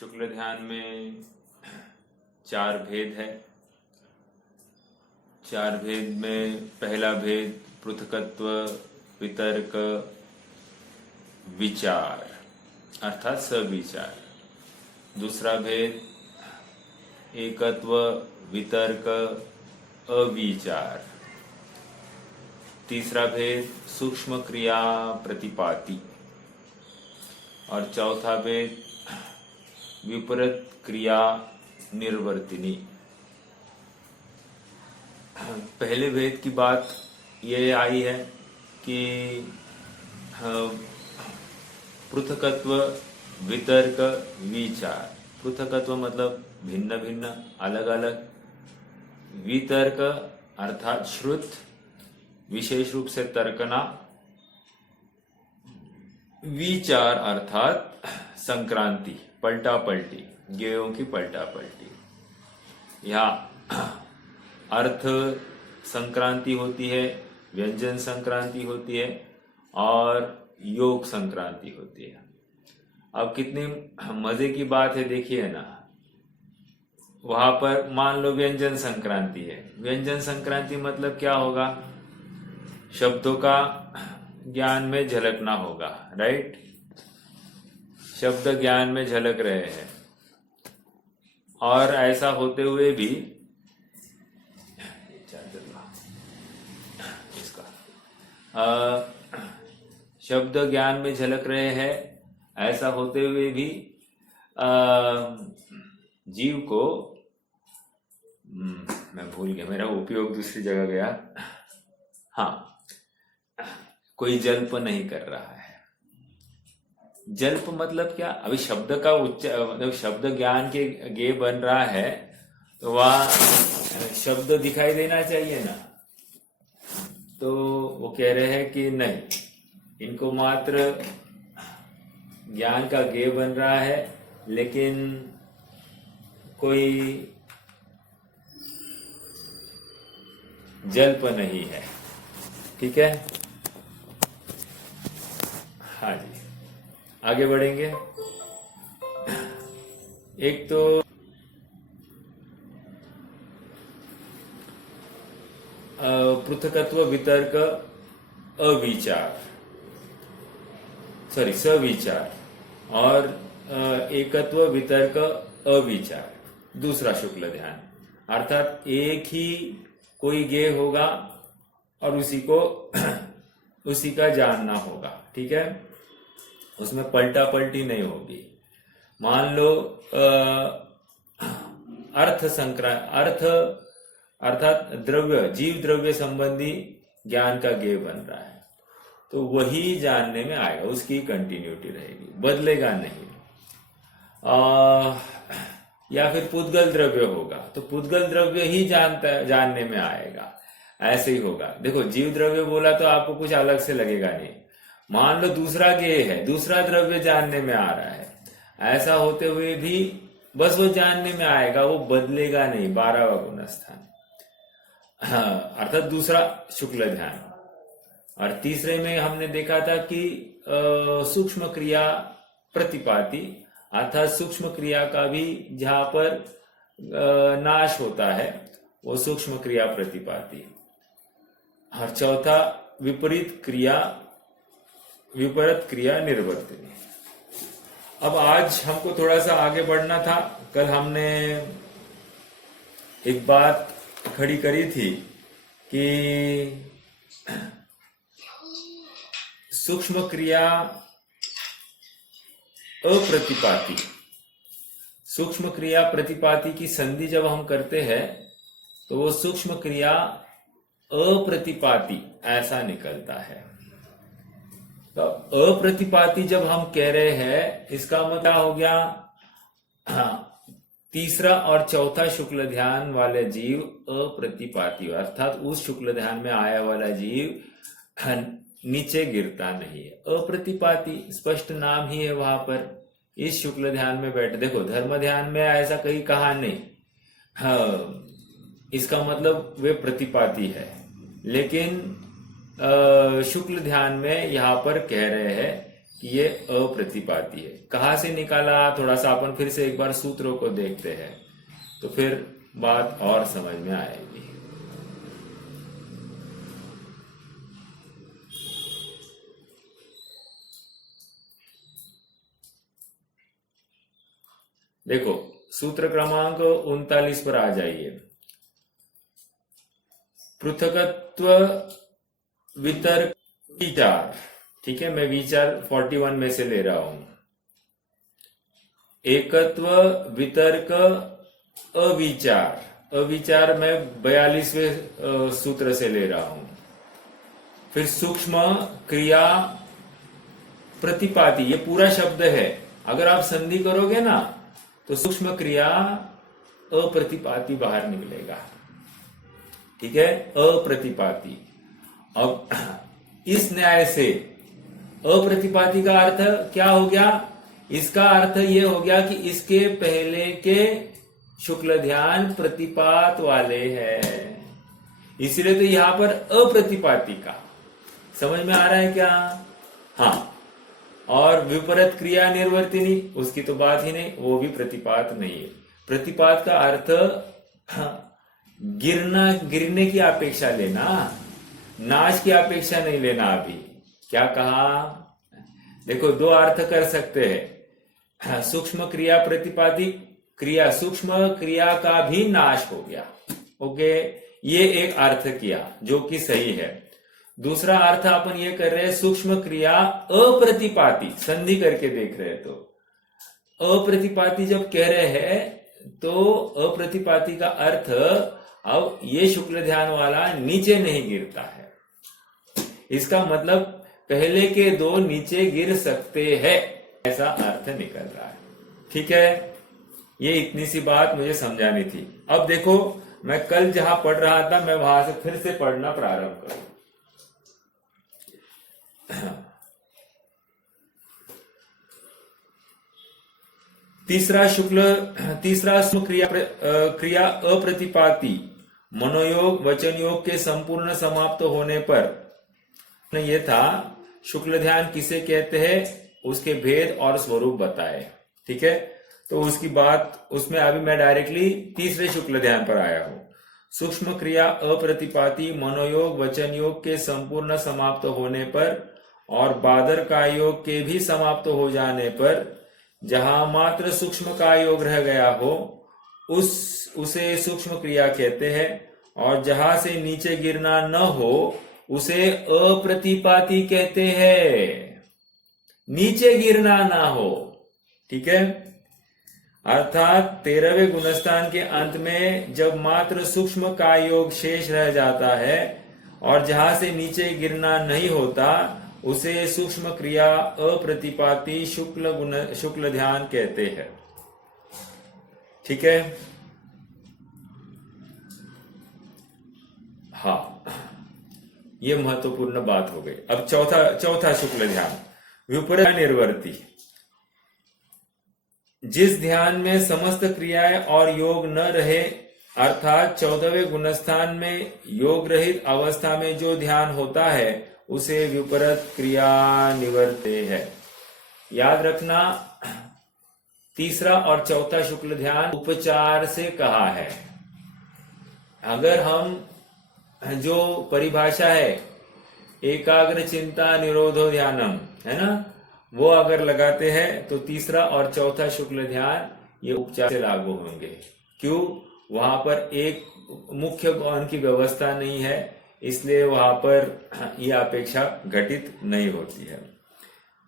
शुक्ल ध्यान में चार भेद है। चार भेद में पहला भेद पृथकत्व, वितर्क, विचार अर्थात सविचार। दूसरा भेद एकत्व, वितर्क, अविचार। तीसरा भेद सूक्ष्म क्रिया प्रतिपाती और चौथा भेद विपरीत क्रिया निर्वर्तिनी। पहले भेद की बात ये आई है कि पृथकत्व, वितर्क, विचार। पृथकत्व मतलब भिन्न भिन्न, अलग अलग। वितर्क अर्थात श्रुत, विशेष रूप से तर्कना। विचार अर्थात संक्रांति, पलटा पलटी, गेयों की पलटा पलटी। यहाँ अर्थ संक्रांति होती है, व्यंजन संक्रांति होती है और योग संक्रांति होती है। अब कितनी मजे की बात है, देखिए ना। वहां पर मान लो व्यंजन संक्रांति है। व्यंजन संक्रांति मतलब क्या होगा? शब्दों का ज्ञान में झलकना होगा, राइट? शब्द ज्ञान में झलक रहे हैं और ऐसा होते हुए भी शब्द ज्ञान में झलक रहे हैं, ऐसा होते हुए भी जीव को मैं भूल गया, मेरा उपयोग दूसरी जगह गया। हाँ, कोई जल्प नहीं कर रहा है। जल्प मतलब क्या? अभी शब्द का मतलब शब्द ज्ञान के गे बन रहा है तो वह शब्द दिखाई देना चाहिए ना। तो वो कह रहे हैं कि नहीं, इनको मात्र ज्ञान का गे बन रहा है लेकिन कोई जल्प नहीं है। ठीक है, हाँ जी, आगे बढ़ेंगे। एक तो पृथकत्व, वितर्क, अविचार, सविचार और एकत्व, वितर्क, अविचार। दूसरा शुक्ल ध्यान अर्थात एक ही कोई गे होगा और उसी का जानना होगा। ठीक है, उसमें पलटा पलटी नहीं होगी। मान लो अर्थ अर्थात द्रव्य, जीव द्रव्य संबंधी ज्ञान का गे बन रहा है तो वही जानने में आएगा, उसकी कंटिन्यूटी रहेगी, बदलेगा नहीं। या फिर पुद्गल द्रव्य होगा तो पुद्गल द्रव्य ही जानने में आएगा, ऐसे ही होगा। देखो, जीव द्रव्य बोला तो आपको कुछ अलग से लगेगा नहीं। मान लो दूसरा गेय है, दूसरा द्रव्य जानने में आ रहा है, ऐसा होते हुए भी बस वो जानने में आएगा, वो बदलेगा नहीं। 12वां गुणस्थान अर्थात दूसरा शुक्ल ध्यान। और तीसरे में हमने देखा था कि सूक्ष्म क्रिया प्रतिपाती अर्थात सूक्ष्म क्रिया का भी जहां पर नाश होता है वो सूक्ष्म क्रिया प्रतिपाती। और चौथा विपरीत क्रिया निर्वर्तनी। अब आज हमको थोड़ा सा आगे बढ़ना था। कल हमने एक बात खड़ी करी थी कि सूक्ष्म क्रिया अप्रतिपाती, सूक्ष्म क्रिया प्रतिपाती की संधि जब हम करते हैं तो वो सूक्ष्म क्रिया अप्रतिपाती ऐसा निकलता है। तो अप्रतिपाती जब हम कह रहे हैं, इसका मतलब हो गया तीसरा और चौथा शुक्ल ध्यान वाले जीव अप्रतिपाती, अर्थात उस शुक्ल ध्यान में आया वाला जीव नीचे गिरता नहीं है। अप्रतिपाती स्पष्ट नाम ही है वहां पर। इस शुक्ल ध्यान में बैठे, देखो धर्म ध्यान में ऐसा कहीं कहा नहीं। हाँ, इसका मतलब वे प्रतिपाती है, लेकिन शुक्ल ध्यान में यहाँ पर कह रहे हैं कि ये अप्रतिपाती है। कहाँ से निकाला, थोड़ा सा अपन फिर से एक बार सूत्रों को देखते हैं तो फिर बात और समझ में आएगी। देखो सूत्र क्रमांक 39 पर आ जाइए। पृथकत्व वितर्क विचार, ठीक है, मैं विचार 41 में से ले रहा हूं। एकत्व वितर्क अविचार, अविचार मैं 42वें सूत्र से ले रहा हूं। फिर सूक्ष्म क्रिया प्रतिपाती, ये पूरा शब्द है, अगर आप संधि करोगे ना तो सूक्ष्म क्रिया अप्रतिपाती बाहर निकलेगा, ठीक है, अप्रतिपाती। अब इस न्याय से अप्रतिपाती का अर्थ क्या हो गया? इसका अर्थ ये हो गया कि इसके पहले के शुक्ल ध्यान प्रतिपात वाले हैं, इसलिए तो यहां पर अप्रतिपाती का। समझ में आ रहा है क्या? हाँ। और विपरीत क्रिया निर्वर्तिनी, उसकी तो बात ही नहीं, वो भी प्रतिपात नहीं है। प्रतिपात का अर्थ गिरना, गिरने की अपेक्षा लेना, नाश की अपेक्षा नहीं लेना। अभी क्या कहा? देखो दो अर्थ कर सकते हैं, सूक्ष्म क्रिया प्रतिपाती क्रिया, सूक्ष्म क्रिया का भी नाश हो गया, ओके, ये एक अर्थ किया जो कि सही है। दूसरा अर्थ अपन ये कर रहे हैं, सूक्ष्म क्रिया अप्रतिपाती, संधि करके देख रहे हैं तो अप्रतिपाती जब कह रहे हैं तो अप्रतिपाती का अर्थ अब ये शुक्ल ध्यान वाला नीचे नहीं गिरता है, इसका मतलब पहले के दो नीचे गिर सकते हैं, ऐसा अर्थ निकल रहा है, ठीक है। ये इतनी सी बात मुझे समझानी थी। अब देखो मैं कल जहां पढ़ रहा था मैं वहां से फिर से पढ़ना प्रारंभ करूं। तीसरा सूक्ष्म क्रिया अप्रतिपाती मनोयोग वचन योग के संपूर्ण समाप्त होने पर ये था शुक्ल ध्यान किसे कहते हैं, उसके भेद और स्वरूप बताए, ठीक है। तो उसकी बात उसमें अभी मैं डायरेक्टली तीसरे शुक्ल ध्यान पर आया हूं। सूक्ष्म क्रिया अप्रतिपाती मनोयोग वचन योग के संपूर्ण समाप्त होने पर और बादर का योग के भी समाप्त हो जाने पर जहां मात्र सूक्ष्म का योग रह गया हो उसे सूक्ष्म क्रिया कहते हैं, और जहां से नीचे गिरना न हो उसे अप्रतिपाती कहते हैं, नीचे गिरना ना हो, ठीक है। अर्थात 13वें गुणस्थान के अंत में जब मात्र सूक्ष्म का योग शेष रह जाता है और जहां से नीचे गिरना नहीं होता उसे सूक्ष्म क्रिया अप्रतिपाती शुक्ल ध्यान कहते हैं, ठीक है। हाँ, ये महत्वपूर्ण बात हो गई। अब चौथा शुक्ल ध्यान विपरीत निर्वर्ती, जिस ध्यान में समस्त क्रियाएं और योग न रहे, अर्थात 14वें गुणस्थान में योग रहित अवस्था में जो ध्यान होता है उसे विपरीत क्रिया निवर्ते है। याद रखना, तीसरा और चौथा शुक्ल ध्यान उपचार से कहा है। अगर हम जो परिभाषा है एकाग्र चिंता निरोधो ध्यानम, है ना, वो अगर लगाते हैं तो तीसरा और चौथा शुक्ल ध्यान ये उपचार से लागू होंगे। क्यों? वहां पर एक मुख्य गौण की व्यवस्था नहीं है, इसलिए वहां पर यह अपेक्षा घटित नहीं होती है,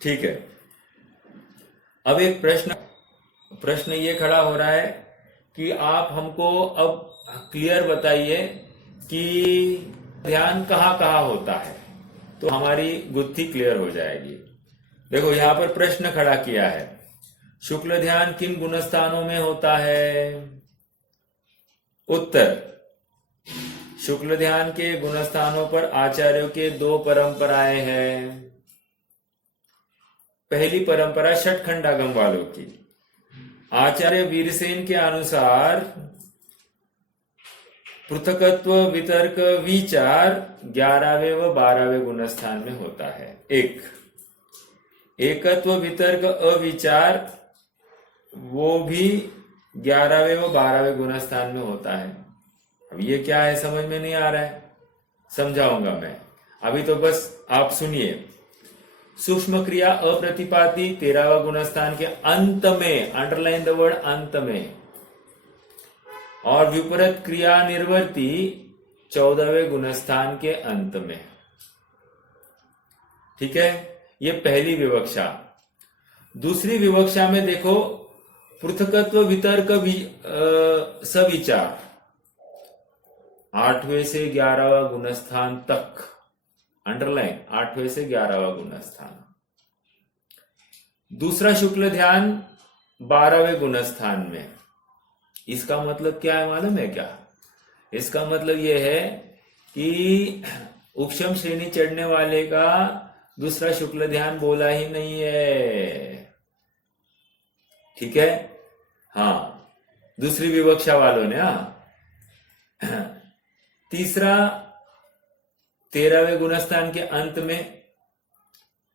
ठीक है। अब एक प्रश्न ये खड़ा हो रहा है कि आप हमको अब क्लियर बताइए कि ध्यान कहाँ कहाँ होता है, तो हमारी गुत्थी क्लियर हो जाएगी। देखो यहां पर प्रश्न खड़ा किया है, शुक्ल ध्यान किन गुणस्थानों में होता है? उत्तर, शुक्ल ध्यान के गुणस्थानों पर आचार्यों के दो परंपराएं हैं। पहली परंपरा षटखंडागम वालों की। आचार्य वीरसेन के अनुसार पृथकत्व वितर्क विचार 11वें व 12वें गुणस्थान में होता है। एक एकत्व वितर्क अविचार वो भी 11वें व 12वें गुणस्थान में होता है। अब ये क्या है समझ में नहीं आ रहा है, समझाऊंगा मैं, अभी तो बस आप सुनिए। सूक्ष्म क्रिया अप्रतिपाती 13वां गुणस्थान के अंत में, अंडरलाइन द वर्ड अंत में, और विपरीत क्रिया निर्वर्ती 14वें गुणस्थान के अंत में। ठीक है, ये पहली विवक्षा। दूसरी विवक्षा में देखो, पृथकत्व वितर्क सविचार 8वें से 11वां गुणस्थान तक, अंडरलाइन 8वें से 11वां गुणस्थान। दूसरा शुक्ल ध्यान 12वें गुणस्थान में। इसका मतलब क्या है मालूम है क्या? इसका मतलब यह है कि उपशम श्रेणी चढ़ने वाले का दूसरा शुक्ल ध्यान बोला ही नहीं है। ठीक है, हाँ, दूसरी विवक्षा वालों ने। तीसरा 13वें गुणस्थान के अंत में,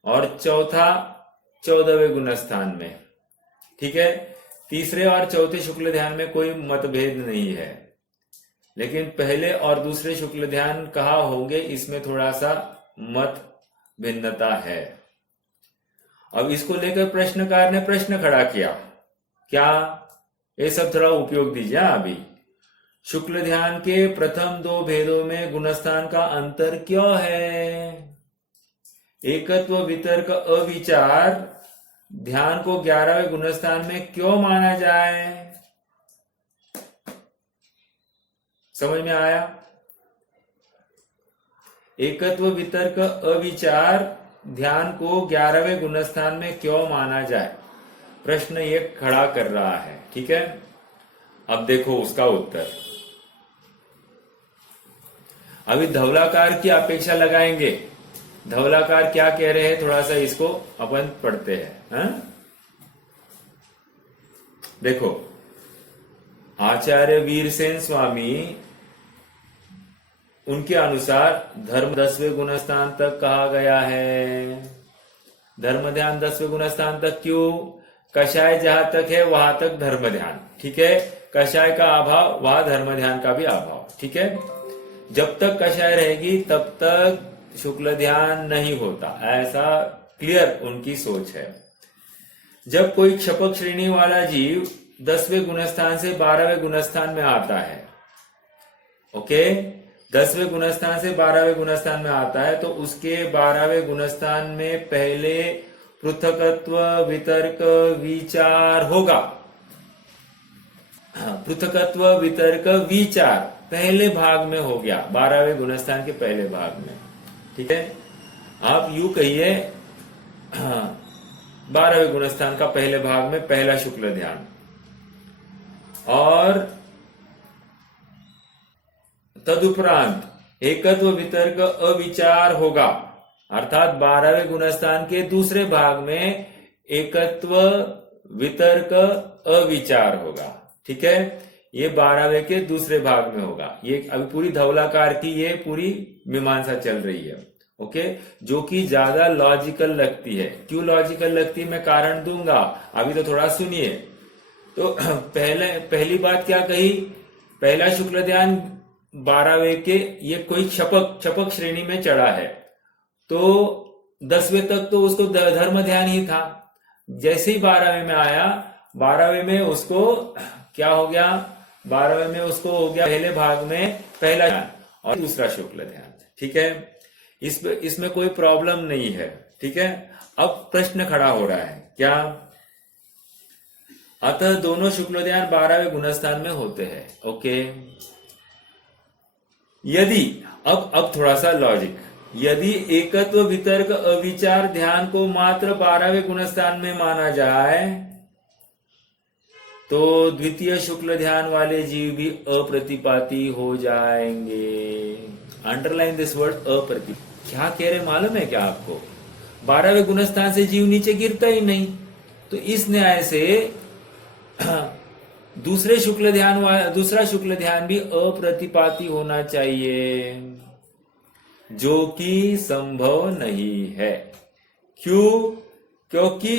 और चौथा 14वें गुणस्थान में। ठीक है, तीसरे और चौथे शुक्ल ध्यान में कोई मतभेद नहीं है, लेकिन पहले और दूसरे शुक्ल ध्यान कहाँ होंगे इसमें थोड़ा सा मत भिन्नता है। अब इसको लेकर प्रश्नकार ने प्रश्न खड़ा किया, क्या? ये सब थोड़ा उपयोग दीजिए अभी। शुक्ल ध्यान के प्रथम 2 भेदों में गुणस्थान का अंतर क्यों है? एकत्व वितर्क अविचार ध्यान को 11वें गुणस्थान में क्यों माना जाए? समझ में आया? एकत्व वितर्क अविचार ध्यान को 11वें गुणस्थान में क्यों माना जाए, प्रश्न ये खड़ा कर रहा है। ठीक है, अब देखो उसका उत्तर। अभी धवलाकार की अपेक्षा लगाएंगे। धवलाकार क्या कह रहे हैं, थोड़ा सा इसको अपन पढ़ते हैं। देखो, आचार्य वीरसेन स्वामी, उनके अनुसार धर्म 10वें गुणस्थान तक कहा गया है। धर्म ध्यान 10वें गुणस्थान तक क्यों? कषाय जहां तक है वहां तक धर्म ध्यान। ठीक है, कषाय का अभाव वहां धर्म ध्यान का भी अभाव। ठीक है, जब तक कषाय रहेगी तब तक शुक्ल ध्यान नहीं होता, ऐसा क्लियर उनकी सोच है। जब कोई क्षपक श्रेणी वाला जीव 10वें गुणस्थान से 12वें गुणस्थान में आता है, ओके, 10वें गुणस्थान से 12वें गुणस्थान में आता है, तो उसके 12वें गुणस्थान में पहले पृथकत्व वितर्क विचार होगा। पृथकत्व वितर्क विचार पहले भाग में हो गया, 12वें गुणस्थान के पहले भाग में। ठीक है, आप यूं कहिए 12वें गुणस्थान का पहले भाग में पहला शुक्ल ध्यान, और तदुपरांत एकत्व वितर्क अविचार होगा, अर्थात 12वें गुणस्थान के दूसरे भाग में एकत्व वितर्क अविचार होगा। ठीक है, ये 12वें के दूसरे भाग में होगा। ये अभी पूरी धवलाकार की ये पूरी मीमांसा चल रही है, ओके, जो कि ज्यादा लॉजिकल लगती है। क्यों लॉजिकल लगती है मैं कारण दूंगा, अभी तो थोड़ा सुनिए। तो पहली बात क्या कही, पहला शुक्ल ध्यान 12वें के ये कोई क्षपक श्रेणी में चढ़ा है, तो 10वें तक तो उसको धर्म ध्यान ही था। जैसे ही 12वें में आया, 12वें में उसको क्या हो गया, 12वें में उसको हो गया पहले भाग में पहला ध्यान और दूसरा शुक्ल ध्यान। ठीक है, इसमें कोई प्रॉब्लम नहीं है। ठीक है, अब प्रश्न खड़ा हो रहा है क्या, अतः दोनों शुक्ल ध्यान 12वें गुणस्थान में होते हैं। ओके, यदि अब थोड़ा सा लॉजिक, यदि एकत्व वितर्क अविचार ध्यान को मात्र 12वें गुणस्थान में माना जाए, तो द्वितीय शुक्ल ध्यान वाले जीव भी अप्रतिपाती हो जाएंगे। Underline this word अप्रति। क्या कह रहे मालूम है क्या आपको, 12वें गुणस्थान से जीव नीचे गिरता ही नहीं, तो इस न्याय से दूसरा शुक्ल ध्यान भी अप्रतिपाती होना चाहिए, जो कि संभव नहीं है। क्यों? क्योंकि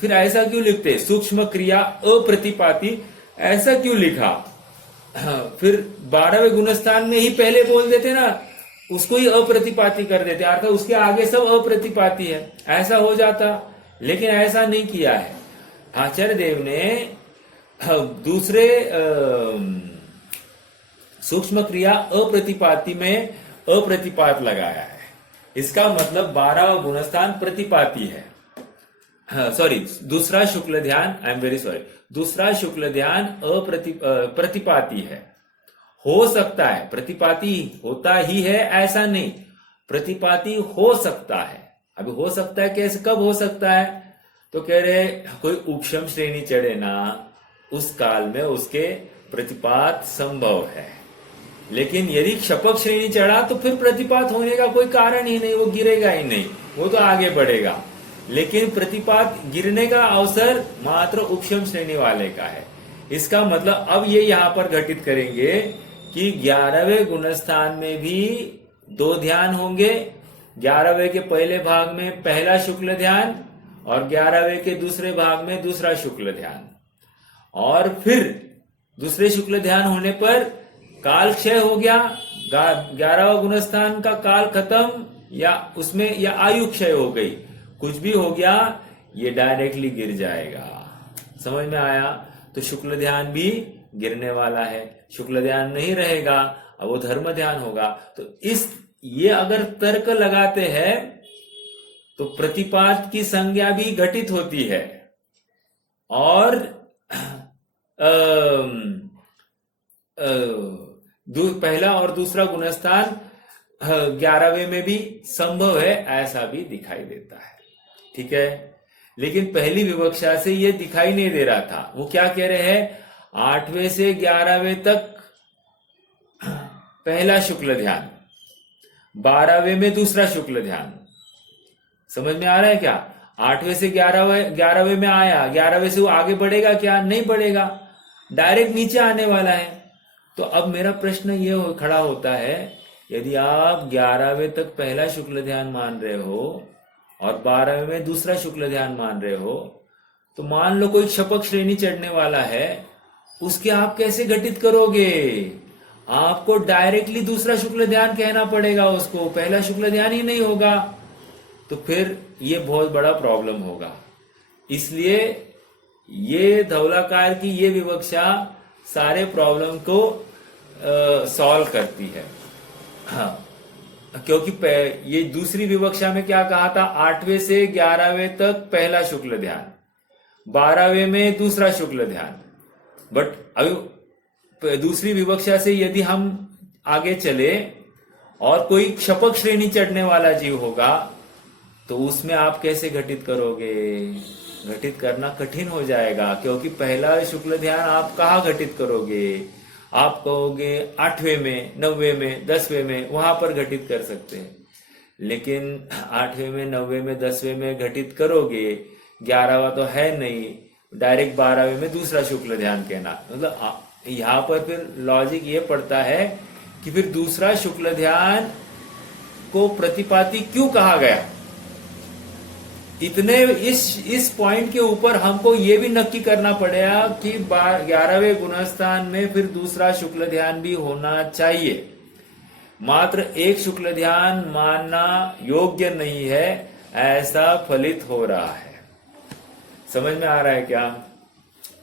फिर ऐसा क्यों लिखते, सूक्ष्म क्रिया अप्रतिपाती, ऐसा क्यों लिखा? फिर 12वें गुणस्थान में ही पहले बोल देते ना, उसको ही अप्रतिपाती कर देते, अर्थात उसके आगे सब अप्रतिपाती है, ऐसा हो जाता। लेकिन ऐसा नहीं किया है आचार्य देव ने। दूसरे सूक्ष्म क्रिया अप्रतिपाती में अप्रतिपात लगाया है। इसका मतलब 12वां गुणस्थान प्रतिपाती है। सॉरी, दूसरा शुक्ल ध्यान, आई एम वेरी सॉरी, दूसरा शुक्ल ध्यान प्रतिपाती है। हो सकता है, प्रतिपाती होता ही है ऐसा नहीं, प्रतिपाती हो सकता है। अभी हो सकता है कैसे, कब हो सकता है? तो कह रहे कोई उपशम श्रेणी चढ़े ना, उस काल में उसके प्रतिपात संभव है। लेकिन यदि क्षपक श्रेणी चढ़ा तो फिर प्रतिपात होने का कोई कारण ही नहीं, वो गिरेगा ही नहीं, वो तो आगे बढ़ेगा। लेकिन प्रतिपात गिरने का अवसर मात्र उपशम श्रेणी वाले का है। इसका मतलब अब ये यहां पर घटित करेंगे कि 11वें गुणस्थान में भी 2 ध्यान होंगे। 11वें के पहले भाग में पहला शुक्ल ध्यान और 11वें के दूसरे भाग में दूसरा शुक्ल ध्यान। और फिर दूसरे शुक्ल ध्यान होने पर काल क्षय हो गया, 11वां गुणस्थान का काल खत्म, या उसमें या आयु क्षय हो गई, कुछ भी हो गया, ये डायरेक्टली गिर जाएगा। समझ में आया? तो शुक्ल ध्यान भी गिरने वाला है, शुक्ल ध्यान नहीं रहेगा, अब वो धर्म ध्यान होगा। तो ये अगर तर्क लगाते हैं तो प्रतिपात की संज्ञा भी घटित होती है, और पहला और दूसरा गुणस्थान 11वें में भी संभव है, ऐसा भी दिखाई देता है। ठीक है, लेकिन पहली विवक्षा से ये दिखाई नहीं दे रहा था। वो क्या कह रहे हैं, 8वें से 11वें तक पहला शुक्ल ध्यान, 12वें में दूसरा शुक्ल ध्यान। समझ में आ रहा है क्या? 8वें से 11वें में आया, 11वें से वो आगे बढ़ेगा क्या? नहीं बढ़ेगा, डायरेक्ट नीचे आने वाला है। तो अब मेरा प्रश्न ये खड़ा होता है, यदि आप 11वें तक पहला शुक्ल ध्यान मान रहे हो और 12वें में दूसरा शुक्ल ध्यान मान रहे हो, तो मान लो कोई क्षपक श्रेणी चढ़ने वाला है, उसके आप कैसे घटित करोगे? आपको डायरेक्टली दूसरा शुक्ल ध्यान कहना पड़ेगा उसको, पहला शुक्ल ध्यान ही नहीं होगा, तो फिर ये बहुत बड़ा प्रॉब्लम होगा। इसलिए ये धवलाकार की ये विवक्षा सारे प्रॉब्लम को सॉल्व करती है। हाँ, क्योंकि ये दूसरी विवक्षा में क्या कहा था, 8वें से 11वें तक पहला शुक्ल ध्यान, 12वें में दूसरा शुक्ल ध्यान। बट अभी दूसरी विवक्षा से यदि हम आगे चले और कोई क्षपक श्रेणी चढ़ने वाला जीव होगा, तो उसमें आप कैसे घटित करोगे? घटित करना कठिन हो जाएगा, क्योंकि पहला शुक्ल ध्यान आप कहाँ घटित करोगे? आप कहोगे 8वें में, 9वें में, 10वें में, वहां पर घटित कर सकते हैं। लेकिन 8वें में, 9वें में, 10वें में घटित करोगे, 11वां तो है नहीं, डायरेक्ट 12वें में दूसरा शुक्ल ध्यान कहना, मतलब यहाँ पर फिर लॉजिक ये पड़ता है कि फिर दूसरा शुक्ल ध्यान को प्रतिपाती क्यों कहा गया? इतने इस पॉइंट के ऊपर हमको ये भी नक्की करना पड़ेगा कि 11वें गुणस्थान में फिर दूसरा शुक्ल ध्यान भी होना चाहिए। मात्र एक शुक्ल ध्यान मानना योग्य नहीं है, ऐसा फलित हो रहा है। समझ में आ रहा है क्या?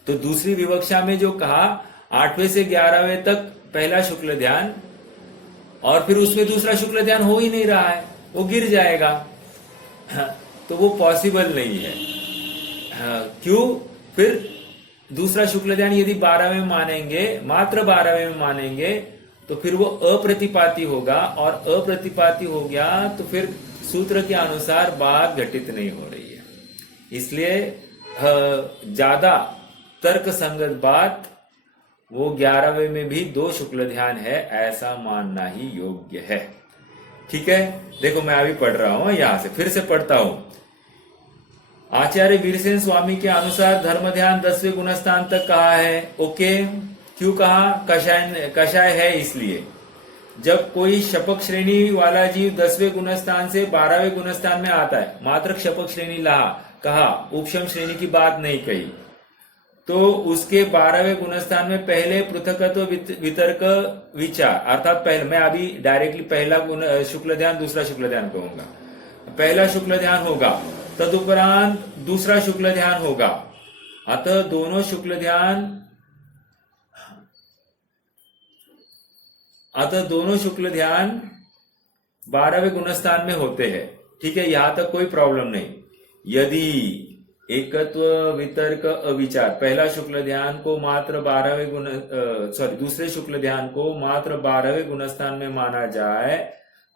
तो दूसरी विवक्षा में जो कहा 8वें से 11वें तक पहला शुक्ल ध्यान, और फिर उसमें दूसरा शुक्ल ध्यान हो ही नहीं रहा है, वो गिर जाएगा। तो वो पॉसिबल नहीं है। क्यों? फिर दूसरा शुक्ल ध्यान यदि 12वें में मानेंगे, मात्र 12वें में मानेंगे, तो फिर वो अप्रतिपाती होगा, और अप्रतिपाती हो गया तो फिर सूत्र के अनुसार बात घटित नहीं हो रही है। इसलिए ज्यादा तर्क संगत बात वो 11वें में भी 2 शुक्ल ध्यान है, ऐसा मानना ही योग्य है। ठीक है, देखो मैं अभी पढ़ रहा हूं, यहां से फिर से पढ़ता हूं। आचार्य वीरसेन स्वामी के अनुसार धर्म ध्यान 10वें गुणस्थान तक कहा है। ओके, क्यों कहा? कषाय है इसलिए। जब कोई शपक श्रेणी वाला जीव 10वें गुणस्थान से 12वें गुणस्थान में आता है, मात्र क्षपक श्रेणी लाहा, कहा, उपशम श्रेणी की बात नहीं कही, तो उसके 12वें गुणस्थान में पहले पृथकत्व वितर्क विचार, अर्थात पहले, मैं अभी डायरेक्टली पहला गुण शुक्ल ध्यान दूसरा शुक्ल ध्यान कहूंगा। पहला शुक्ल ध्यान होगा, तदुपरांत दूसरा शुक्ल ध्यान होगा। अतः दोनों शुक्ल ध्यान 12वें गुणस्थान में होते हैं। ठीक है, यहां तक कोई प्रॉब्लम नहीं। यदि एकत्व वितर्क अविचार पहला शुक्ल ध्यान को मात्र 12वें दूसरे शुक्ल ध्यान को मात्र 12वें गुणस्थान में माना जाए,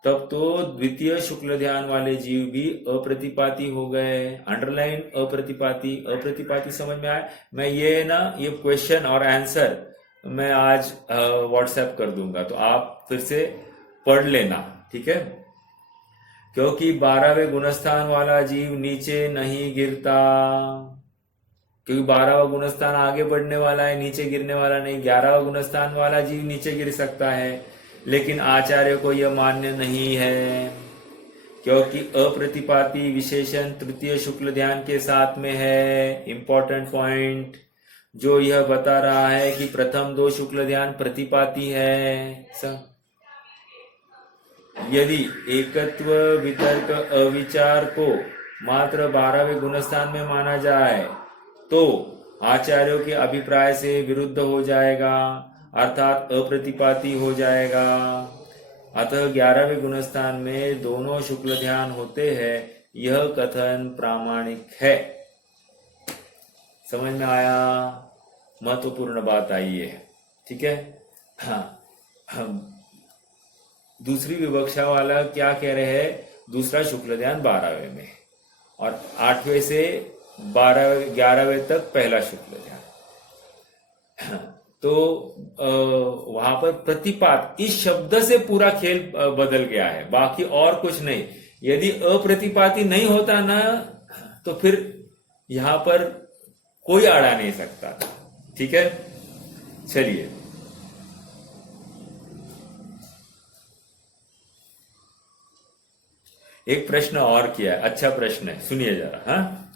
तब तो द्वितीय शुक्ल ध्यान वाले जीव भी अप्रतिपाती हो गए। अंडरलाइन अप्रतिपाती समझ में आए? मैं ये क्वेश्चन और आंसर मैं आज व्हाट्सएप कर दूंगा, तो आप फिर से पढ़ लेना। ठीक है, क्योंकि 12वें गुणस्थान वाला जीव नीचे नहीं गिरता, क्योंकि 12वां गुणस्थान आगे बढ़ने वाला है, नीचे गिरने वाला नहीं। 11वां गुणस्थान वाला जीव नीचे गिर सकता है, लेकिन आचार्य को यह मान्य नहीं है, क्योंकि अप्रतिपाती विशेषण तृतीय शुक्ल ध्यान के साथ में है। इंपॉर्टेंट पॉइंट जो यह बता रहा है कि प्रथम दो शुक्ल ध्यान प्रतिपाती है। यदि एकत्व वितर्क अविचार को मात्र 12वें गुणस्थान में माना जाए, तो आचार्यों के अभिप्राय से विरुद्ध हो जाएगा, अर्थात अप्रतिपाती हो जाएगा। अतः 11वें गुणस्थान में दोनों शुक्ल ध्यान होते हैं, यह कथन प्रामाणिक है। समझ में आया? महत्वपूर्ण बात आई है। ठीक है, हाँ। दूसरी विवक्षा वाला क्या कह रहे हैं? दूसरा शुक्ल ध्यान 12वें में और 8वें से 11वें तक पहला शुक्ल ध्यान। तो वहां पर प्रतिपात इस शब्द से पूरा खेल बदल गया है, बाकी और कुछ नहीं। यदि अप्रतिपाती नहीं होता ना, तो फिर यहां पर कोई अड़ा नहीं सकता था। ठीक है, चलिए एक प्रश्न और किया है, अच्छा प्रश्न है, सुनिए जरा। हाँ,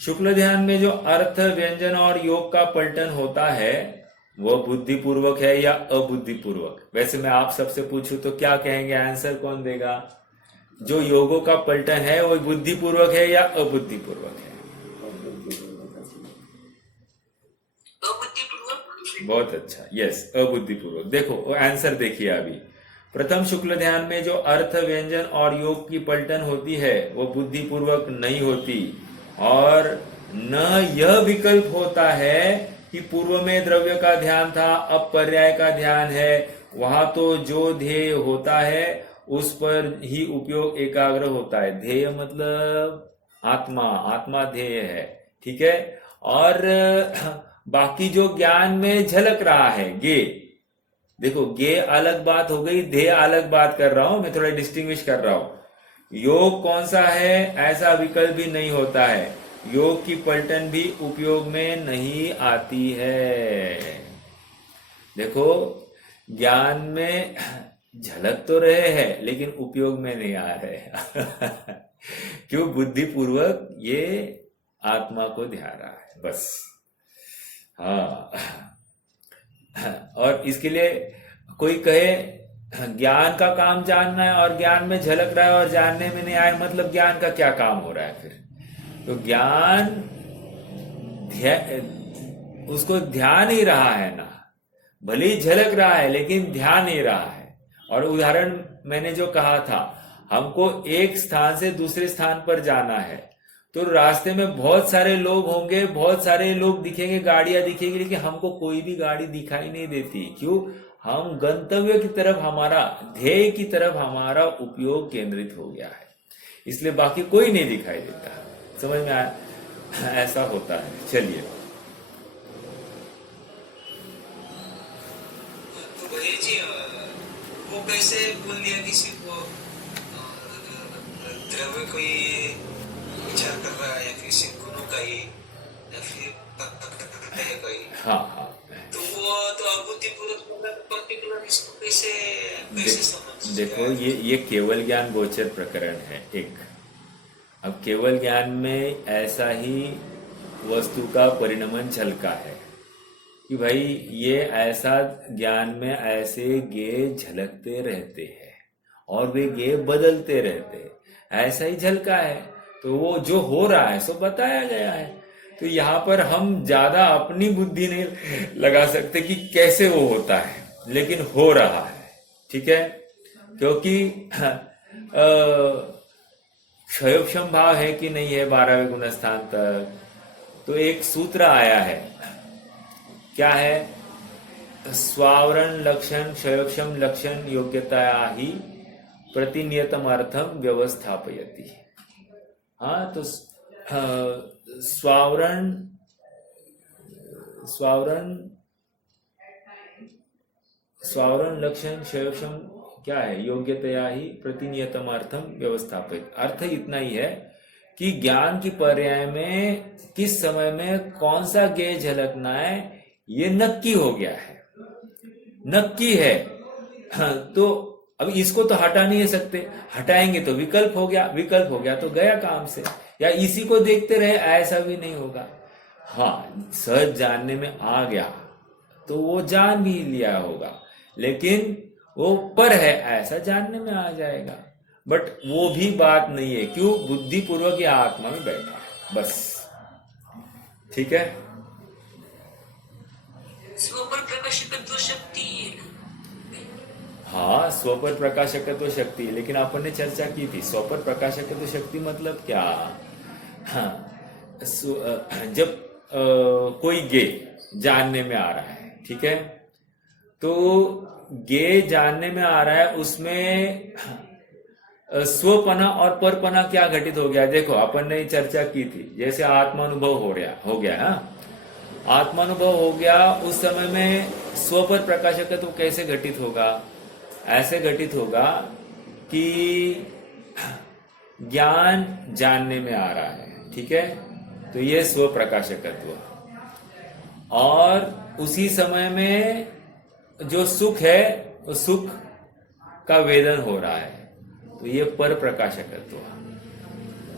शुक्ल ध्यान में जो अर्थ, व्यंजन और योग का पलटन होता है, वह बुद्धिपूर्वक है या अबुद्धिपूर्वक? वैसे मैं आप सबसे पूछूं तो क्या कहेंगे? आंसर कौन देगा? जो योगों का पलटन है वो बुद्धिपूर्वक है या अबुद्धिपूर्वक है? बहुत अच्छा, यस, अबुद्धिपूर्वक। देखो आंसर देखिए अभी। प्रथम शुक्ल ध्यान में जो अर्थ, व्यंजन और योग की पलटन होती है, वो बुद्धिपूर्वक नहीं होती, और न यह विकल्प होता है कि पूर्व में द्रव्य का ध्यान था, अब पर्याय का ध्यान है। वहां तो जो ध्येय होता है उस पर ही उपयोग एकाग्र होता है। ध्येय मतलब आत्मा ध्येय है। ठीक है, और बाकी जो ज्ञान में झलक रहा है, गे, देखो गे अलग बात हो गई, ध्येय अलग बात कर रहा हूं मैं, थोड़ा डिस्टिंग्विश कर रहा हूं। योग कौन सा है, ऐसा विकल्प भी नहीं होता है। योग की पलटन भी उपयोग में नहीं आती है। देखो ज्ञान में झलक तो रहे हैं, लेकिन उपयोग में नहीं आ रहे। क्यों? बुद्धिपूर्वक ये आत्मा को ध्यान रहा है, बस। हाँ, और इसके लिए कोई कहे ज्ञान का काम जानना है और ज्ञान में झलक रहा है और जानने में नहीं आए, मतलब ज्ञान का क्या काम हो रहा है फिर? तो ज्ञान उसको ध्यान ही रहा है ना, भले ही झलक रहा है लेकिन ध्यान नहीं रहा है। और उदाहरण मैंने जो कहा था, हमको एक स्थान से दूसरे स्थान पर जाना है, तो रास्ते में बहुत सारे लोग होंगे, बहुत सारे लोग दिखेंगे, गाड़ियां दिखेंगी, लेकिन हमको कोई भी गाड़ी दिखाई नहीं देती। क्यों? हम गंतव्य की तरफ, हमारा ध्येय की तरफ हमारा उपयोग केंद्रित हो गया है, इसलिए बाकी कोई नहीं दिखाई देता। समझ में आया? ऐसा होता है। चलिए, तो भैया जी वो कैसे बोल दिया किसी को द्रव्य कोई विचार कर रहा है, या फिर सिंकुनो का ही, या फिर का ही? हाँ, तो वो तो अबुद्धिपूर्वक पर्टिकुलर इसको कैसे समझ? देखो ये केवल ज्ञान गोचर प्रकरण है एक। अब केवल ज्ञान में ऐसा ही वस्तु का परिणमन झलका है कि भाई ये ऐसा ज्ञान में ऐसे गे झलकते रहते हैं और वे गे बदलते रहते हैं, ऐसा ही झलका है। तो वो जो हो रहा है सो बताया गया है। तो यहाँ पर हम ज्यादा अपनी बुद्धि नहीं लगा सकते कि कैसे वो होता है, लेकिन हो रहा है, ठीक है। क्योंकि क्षयोक्षम भाव है कि नहीं है 12वें गुण स्थान तक, तो एक सूत्र आया है, क्या है, स्वावरण लक्षण क्षयोक्षम लक्षण योग्यता ही प्रतिनियतम अर्थम व्यवस्थापयति। हाँ, तो स्वावरण लक्षण क्षयोक्षम क्या है, योग्यतया ही प्रतिनियतम अर्थम व्यवस्थापित। अर्थ इतना ही है कि ज्ञान की पर्याय में किस समय में कौन सा गेय झलकना है ये नक्की हो गया है, नक्की है। तो अब इसको तो हटा नहीं सकते, हटाएंगे तो विकल्प हो गया, विकल्प हो गया तो गया काम से, या इसी को देखते रहे ऐसा भी नहीं होगा। हाँ, सहज जानने में आ गया तो वो जान भी लिया होगा, लेकिन वो पर है ऐसा जानने में आ जाएगा। बट वो भी बात नहीं है, क्यों, बुद्धि पूर्वक ये आत्मा में बैठा है, बस, ठीक है। स्वपर प्रकाशकत्व शक्ति, हाँ, स्वपर प्रकाशकत्व शक्ति, लेकिन अपन ने चर्चा की थी स्वपर प्रकाशकत्व शक्ति मतलब क्या। हाँ, जब कोई गे जानने में आ रहा है, ठीक है, तो गे जानने में आ रहा है, उसमें स्वपना और परपना क्या घटित हो गया। देखो अपन ने चर्चा की थी, जैसे आत्मानुभव हो गया। हाँ, आत्मानुभव हो गया, उस समय में स्वपर प्रकाशकत्व तो कैसे घटित होगा, ऐसे घटित होगा कि ज्ञान जानने में आ रहा है, ठीक है, तो ये स्व प्रकाशकत्व, और उसी समय में जो सुख है उस सुख का वेदन हो रहा है, तो ये पर प्रकाशकत्व।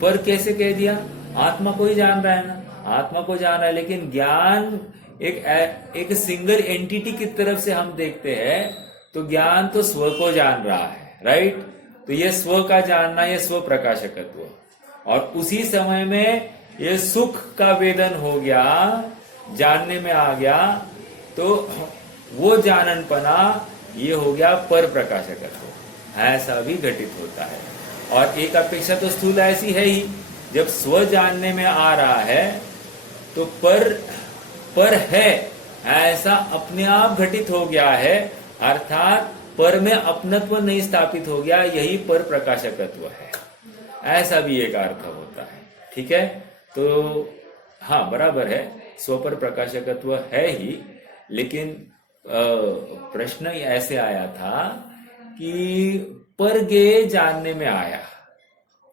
पर कैसे कह दिया, आत्मा को ही जान रहा है ना, आत्मा को जान रहा है, लेकिन ज्ञान एक सिंगल एंटिटी की तरफ से हम देखते हैं, तो ज्ञान तो स्व को जान रहा है, राइट। तो ये स्व का जानना, ये स्व प्रकाशकत्व, और उसी समय में ये सुख का वेदन हो गया, जानने में आ गया, तो वो जाननपना ये हो गया पर प्रकाशकत्व, ऐसा भी घटित होता है। और एक अपेक्षा तो स्थूल ऐसी है ही, जब स्व जानने में आ रहा है तो पर है ऐसा अपने आप घटित हो गया है, अर्थात पर में अपनत्व नहीं स्थापित हो गया, यही पर प्रकाशकत्व है, ऐसा भी एक अर्थ होता है, ठीक है। तो हाँ, बराबर है, स्वपर प्रकाशकत्व है ही, लेकिन प्रश्न ऐसे आया था कि पर गे जानने में आया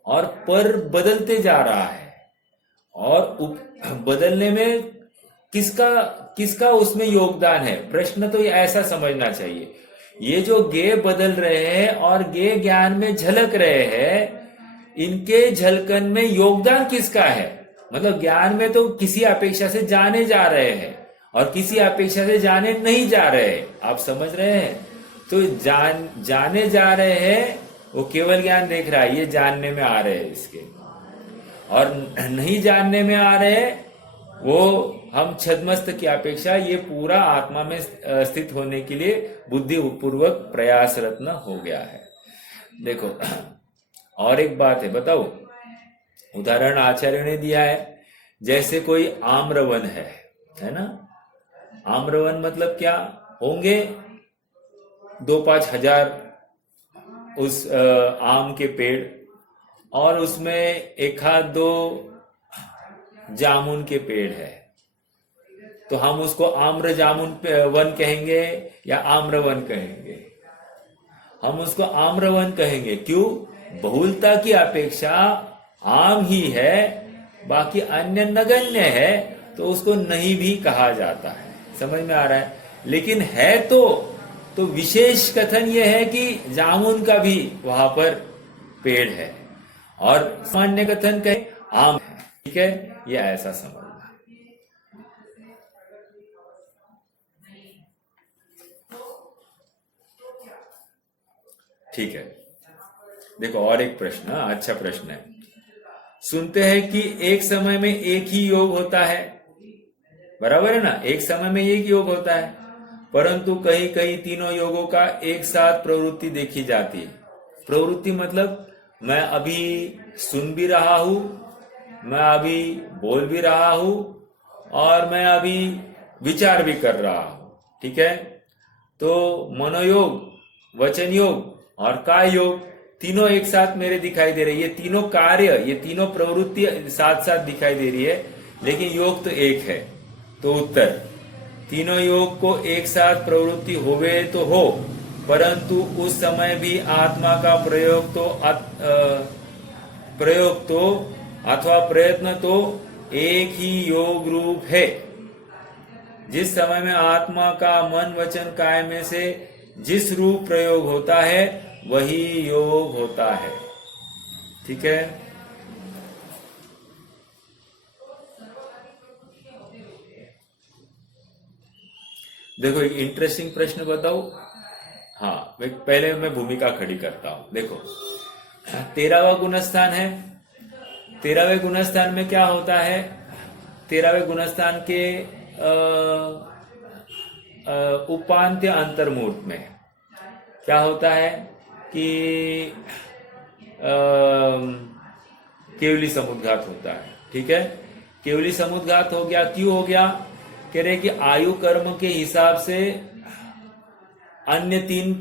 और पर बदलते जा रहा है, और बदलने में किसका उसमें योगदान है, प्रश्न तो ये ऐसा समझना चाहिए। ये जो गे बदल रहे हैं और गे ज्ञान में झलक रहे हैं, इनके झलकन में योगदान किसका है, मतलब ज्ञान में तो किसी अपेक्षा से जाने जा रहे हैं और किसी अपेक्षा से जाने नहीं जा रहे हैं, आप समझ रहे हैं। तो जाने जा रहे हैं, वो केवल ज्ञान देख रहा है, ये जानने में आ रहे हैं इसके, और नहीं जानने में आ रहे हैं वो हम छद्मस्त की अपेक्षा ये पूरा आत्मा में स्थित होने के लिए बुद्धि पूर्वक प्रयासरत न हो गया है। देखो, और एक बात है, बताओ, उदाहरण आचार्य ने दिया है, जैसे कोई आम्रवन है ना, आम्रवन मतलब क्या, होंगे 2-5 हजार उस आम के पेड़, और उसमें एक आध दो जामुन के पेड़ है, तो हम उसको आम्र जामुन वन कहेंगे या आम्रवन कहेंगे, हम उसको आम्रवन कहेंगे। क्यों, बहुलता की अपेक्षा आम ही है, बाकी अन्य नगण्य है, तो उसको नहीं भी कहा जाता है, समझ में आ रहा है। लेकिन है तो विशेष कथन यह है कि जामुन का भी वहां पर पेड़ है, और सामान्य कथन कहे आम है, ठीक है, ये ऐसा समझना। ठीक है, देखो और एक प्रश्न, अच्छा प्रश्न है। सुनते हैं कि एक समय में एक ही योग होता है, बराबर है ना, एक समय में एक योग होता है, परंतु कहीं कहीं तीनों योगों का एक साथ प्रवृत्ति देखी जाती है। प्रवृत्ति मतलब मैं अभी सुन भी रहा हूं, मैं अभी बोल भी रहा हूं, और मैं अभी विचार भी कर रहा हूं, ठीक है। तो मनोयोग, वचन योग और काय योग तीनों एक साथ मेरे दिखाई दे रही है। ये तीनों कार्य, ये तीनों प्रवृत्ति साथ साथ दिखाई दे रही है, लेकिन योग तो एक है। तो उत्तर, तीनों योग को एक साथ प्रवृत्ति होवे तो हो, परंतु उस समय भी आत्मा का प्रयोग तो अथवा प्रयत्न तो एक ही योग रूप है। जिस समय में आत्मा का मन वचन काय में से जिस रूप प्रयोग होता है वही योग होता है, ठीक है। देखो एक इंटरेस्टिंग प्रश्न बताओ। हाँ, पहले मैं भूमिका खड़ी करता हूं। देखो 13वां गुणस्थान है, 13वें गुणस्थान में क्या होता है, 13वें गुणस्थान के उपांत्य अंतर्मूर्त में क्या होता है कि केवली समुद्घात होता है, ठीक है। केवली समुद्घात हो गया, क्यों हो गया, कह रहे कि आयु कर्म के हिसाब से अन्य तीन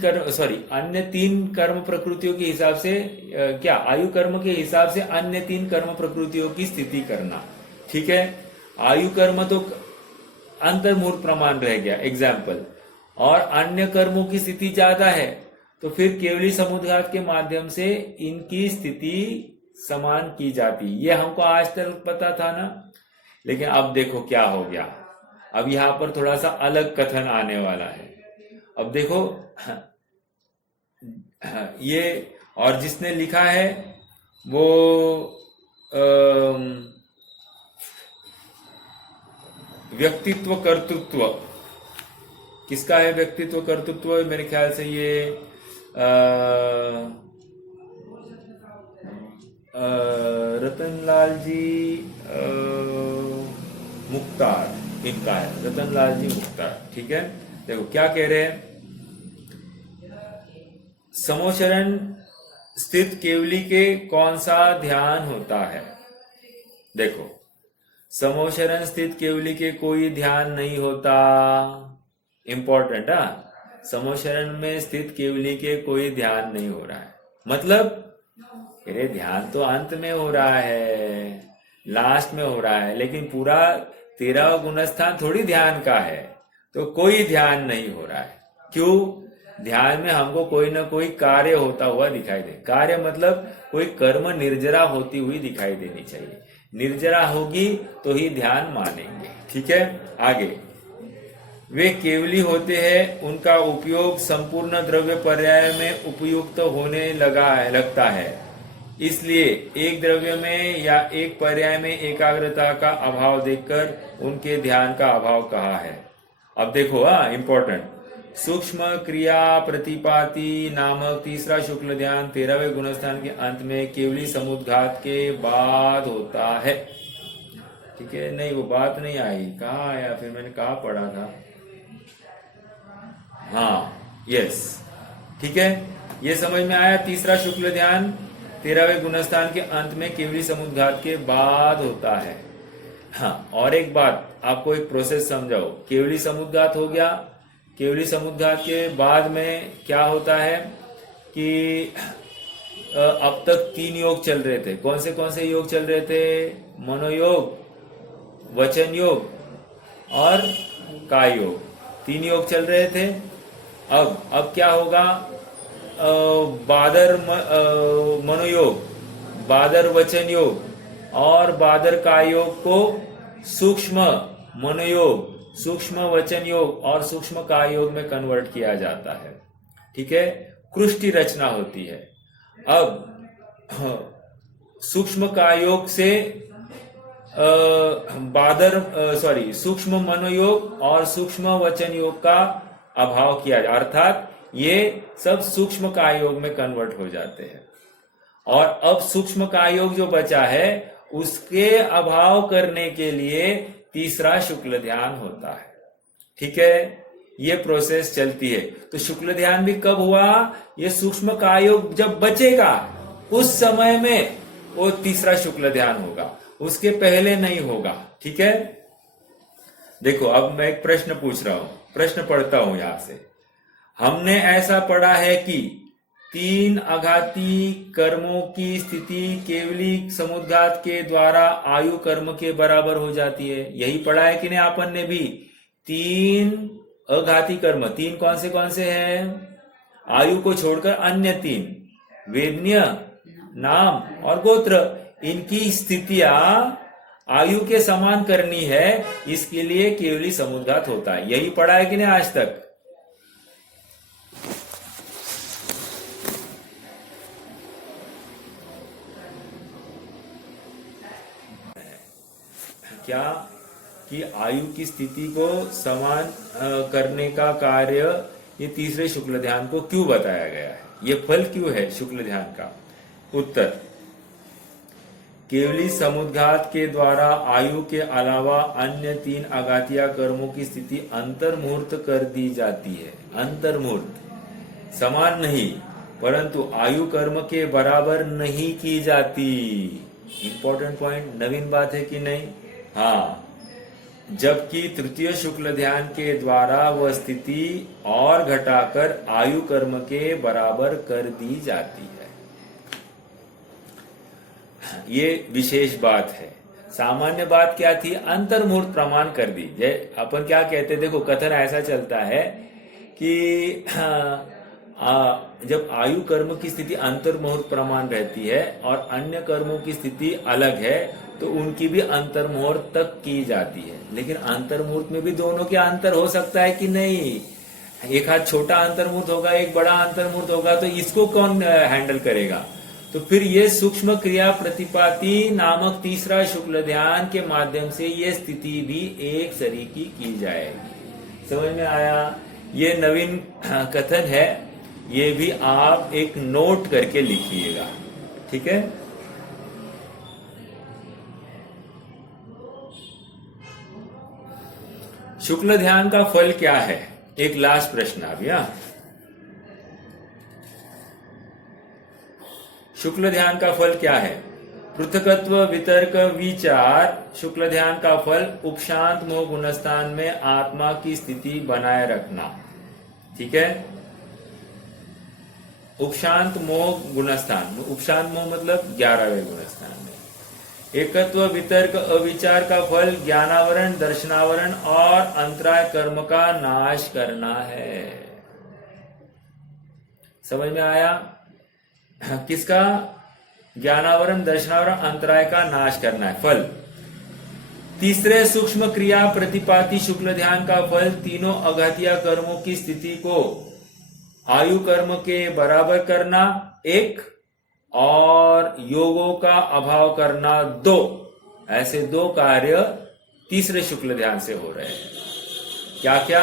कर्म प्रकृतियों के हिसाब से क्या आयु कर्म के हिसाब से अन्य तीन कर्म प्रकृतियों की स्थिति करना, ठीक है। आयु कर्म तो अंतर्मूर्त प्रमाण रह गया एग्जाम्पल, और अन्य कर्मों की स्थिति ज्यादा है, तो फिर केवली समुद्घात के माध्यम से इनकी स्थिति समान की जाती। ये हमको आज तक पता था ना, लेकिन अब देखो क्या हो गया, अब यहां पर थोड़ा सा अलग कथन आने वाला है। अब देखो ये, और जिसने लिखा है वो व्यक्तित्व कर्तृत्व, किसका है व्यक्तित्व कर्तृत्व, मेरे ख्याल से ये रतनलाल जी मुख्तार, इनका है रतनलाल जी मुख्तार, ठीक है। देखो क्या कह रहे हैं, समोचरण स्थित केवली के कौन सा ध्यान होता है। देखो समोचरण स्थित केवली के कोई ध्यान नहीं होता, इंपॉर्टेंट है, समोचरण में स्थित केवली के कोई ध्यान नहीं हो रहा है, मतलब अरे ध्यान तो अंत में हो रहा है, लास्ट में हो रहा है, लेकिन पूरा 13वां गुणस्थान थोड़ी ध्यान का है, तो कोई ध्यान नहीं हो रहा है। क्यों, ध्यान में हमको कोई ना कोई कार्य होता हुआ दिखाई दे, कार्य मतलब कोई कर्म निर्जरा होती हुई दिखाई देनी चाहिए, निर्जरा होगी तो ही ध्यान मानेंगे, ठीक है। आगे, वे केवली होते हैं, उनका उपयोग संपूर्ण द्रव्य पर्याय में उपयुक्त होने लगता है, इसलिए एक द्रव्य में या एक पर्याय में एकाग्रता का अभाव देखकर उनके ध्यान का अभाव कहा है। अब देखो इंपॉर्टेंट, सूक्ष्म क्रिया प्रतिपाती नामक तीसरा शुक्ल ध्यान 13वें गुणस्थान के अंत में केवली समुद्घात के बाद होता है, ठीक है। नहीं वो बात नहीं आई, कहाँ आया, फिर मैंने कहा पढ़ा था, हाँ यस, ठीक है, ये समझ में आया। तीसरा शुक्ल ध्यान 13वें गुणस्थान के अंत में केवली समुद्घात के बाद होता है। हाँ, और एक बात आपको एक प्रोसेस समझाओ, केवली समुद्घात हो गया, केवली समुद्घात के बाद में क्या होता है कि अब तक 3 योग चल रहे थे, कौन से योग चल रहे थे, मनोयोग, वचन योग और काय योग, 3 योग चल रहे थे। अब क्या होगा, बादर मनोयोग, बादर वचन योग और बादर काय योग को सूक्ष्म मनोयोग, सूक्ष्म वचन योग और सूक्ष्म काय योग में कन्वर्ट किया जाता है, ठीक है। कृष्टि रचना होती है। अब सूक्ष्म कायोग से सूक्ष्म मनोयोग और सूक्ष्म वचन योग का अभाव किया जाए, अर्थात ये सब सूक्ष्म कायोग में कन्वर्ट हो जाते हैं। और अब सूक्ष्म कायोग जो बचा है उसके अभाव करने के लिए तीसरा शुक्ल ध्यान होता है। ठीक है, ये प्रोसेस चलती है। तो शुक्ल ध्यान भी कब हुआ? ये सूक्ष्म कायोग जब बचेगा उस समय में वो तीसरा शुक्ल ध्यान होगा, उसके पहले नहीं होगा। ठीक है, देखो अब मैं एक प्रश्न पूछ रहा हूं, प्रश्न पढ़ता हूं यहां से। हमने ऐसा पढ़ा है कि 3 आघाती कर्मों की स्थिति केवली समुद्घात के द्वारा आयु कर्म के बराबर हो जाती है। यही पढ़ा है कि नहीं आपन ने भी? 3 अघाती कर्म, 3 कौन से हैं? आयु को छोड़कर अन्य 3, वेदनीय, नाम और गोत्र, इनकी स्थितियां आयु के समान करनी है, इसके लिए केवली समुद्घात होता है। यही पढ़ा है कि नहीं आज तक? क्या कि आयु की स्थिति को समान करने का कार्य ये तीसरे शुक्ल ध्यान को क्यों बताया गया है? ये फल क्यों है शुक्ल ध्यान का? उत्तर, केवली समुद्घात के द्वारा आयु के अलावा अन्य 3 आघातीय कर्मों की स्थिति अंतर्मुहूर्त कर दी जाती है। अंतर्मुहूर्त, समान नहीं, परंतु आयु कर्म के बराबर नहीं की जाती। इंपॉर्टेंट पॉइंट, नवीन बात है कि नहीं? हाँ, जबकि तृतीय शुक्ल ध्यान के द्वारा वह स्थिति और घटाकर आयु कर्म के बराबर कर दी जाती है। ये विशेष बात है। सामान्य बात क्या थी? अंतर्मुहूर्त प्रमाण कर दी। अपन क्या कहते, देखो कथन ऐसा चलता है कि जब आयु कर्म की स्थिति अंतर्मुहूर्त प्रमाण रहती है और अन्य कर्मों की स्थिति अलग है तो उनकी भी अंतर्मुहूर्त तक की जाती है। लेकिन अंतर्मुहूर्त में भी दोनों के अंतर हो सकता है कि नहीं? एक हाथ छोटा अंतर्मुहूर्त होगा, एक बड़ा अंतर्मुहूर्त होगा, तो इसको कौन हैंडल करेगा? तो फिर ये सूक्ष्म क्रिया प्रतिपाती नामक तीसरा शुक्ल ध्यान के माध्यम से ये स्थिति भी एक सरीकी की जाएगी। समझ में आया? ये नवीन कथन है, ये भी आप एक नोट करके लिखिएगा। ठीक है, शुक्ल ध्यान का फल क्या है? एक लास्ट प्रश्न आ गया। शुक्ल ध्यान का फल क्या है? पृथकत्व, वितर्क, विचार। शुक्ल ध्यान का फल उपशांत मोह गुणस्थान में आत्मा की स्थिति बनाए रखना। ठीक है, उपशांत मोह गुणस्थान, उपशांत मोह मतलब 11वें गुणस्थान में। एकत्व, वितर्क, अविचार का फल ज्ञानावरण, दर्शनावरण और अंतराय कर्म का नाश करना है। समझ में आया? किसका? ज्ञानावरण, दर्शनावरण, अंतराय का नाश करना है फल। तीसरे सूक्ष्म क्रिया प्रतिपाती शुक्ल ध्यान का फल तीनों अघातीय कर्मों की स्थिति को आयु कर्म के बराबर करना 1 और योगों का अभाव करना 2। ऐसे 2 कार्य तीसरे शुक्ल ध्यान से हो रहे हैं। क्या क्या?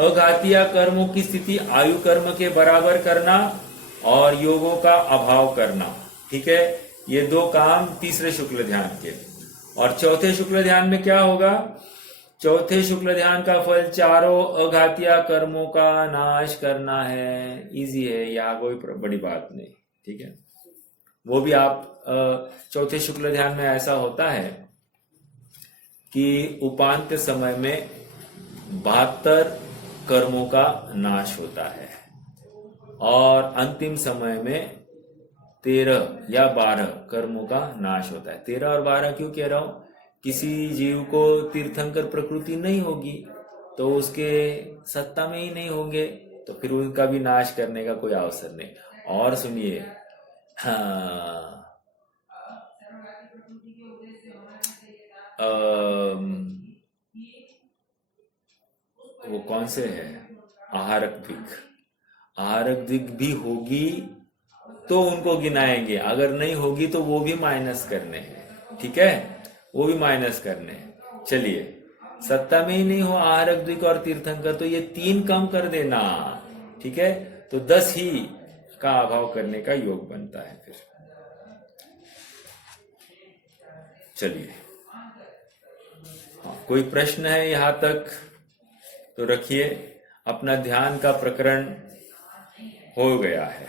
अघातीय कर्मों की स्थिति आयु कर्म के बराबर करना और योगों का अभाव करना। ठीक है, ये 2 काम तीसरे शुक्ल ध्यान के। और चौथे शुक्ल ध्यान में क्या होगा? चौथे शुक्ल ध्यान का फल चारों अघातीय कर्मों का नाश करना है। इजी है, यहाँ कोई बड़ी बात नहीं। ठीक है, वो भी आप चौथे शुक्ल ध्यान में ऐसा होता है कि उपांत्य समय में 72 कर्मों का नाश होता है और अंतिम समय में 13 या 12 कर्मों का नाश होता है। 13 और 12 क्यों कह रहा हूं? किसी जीव को तीर्थंकर प्रकृति नहीं होगी तो उसके सत्ता में ही नहीं होंगे, तो फिर उनका भी नाश करने का कोई अवसर नहीं। और सुनिए, वो कौन से है? आहारक दिक भी होगी तो उनको गिनाएंगे, अगर नहीं होगी तो वो भी माइनस करने हैं। ठीक है, वो भी माइनस करने हैं। चलिए, सत्ता में ही नहीं हो आहारक, द्विक और तीर्थंकर, तो ये 3 कम कर देना। ठीक है, तो 10 ही का अभाव करने का योग बनता है फिर। चलिए, कोई प्रश्न है यहां तक तो रखिए। अपना ध्यान का प्रकरण हो गया है।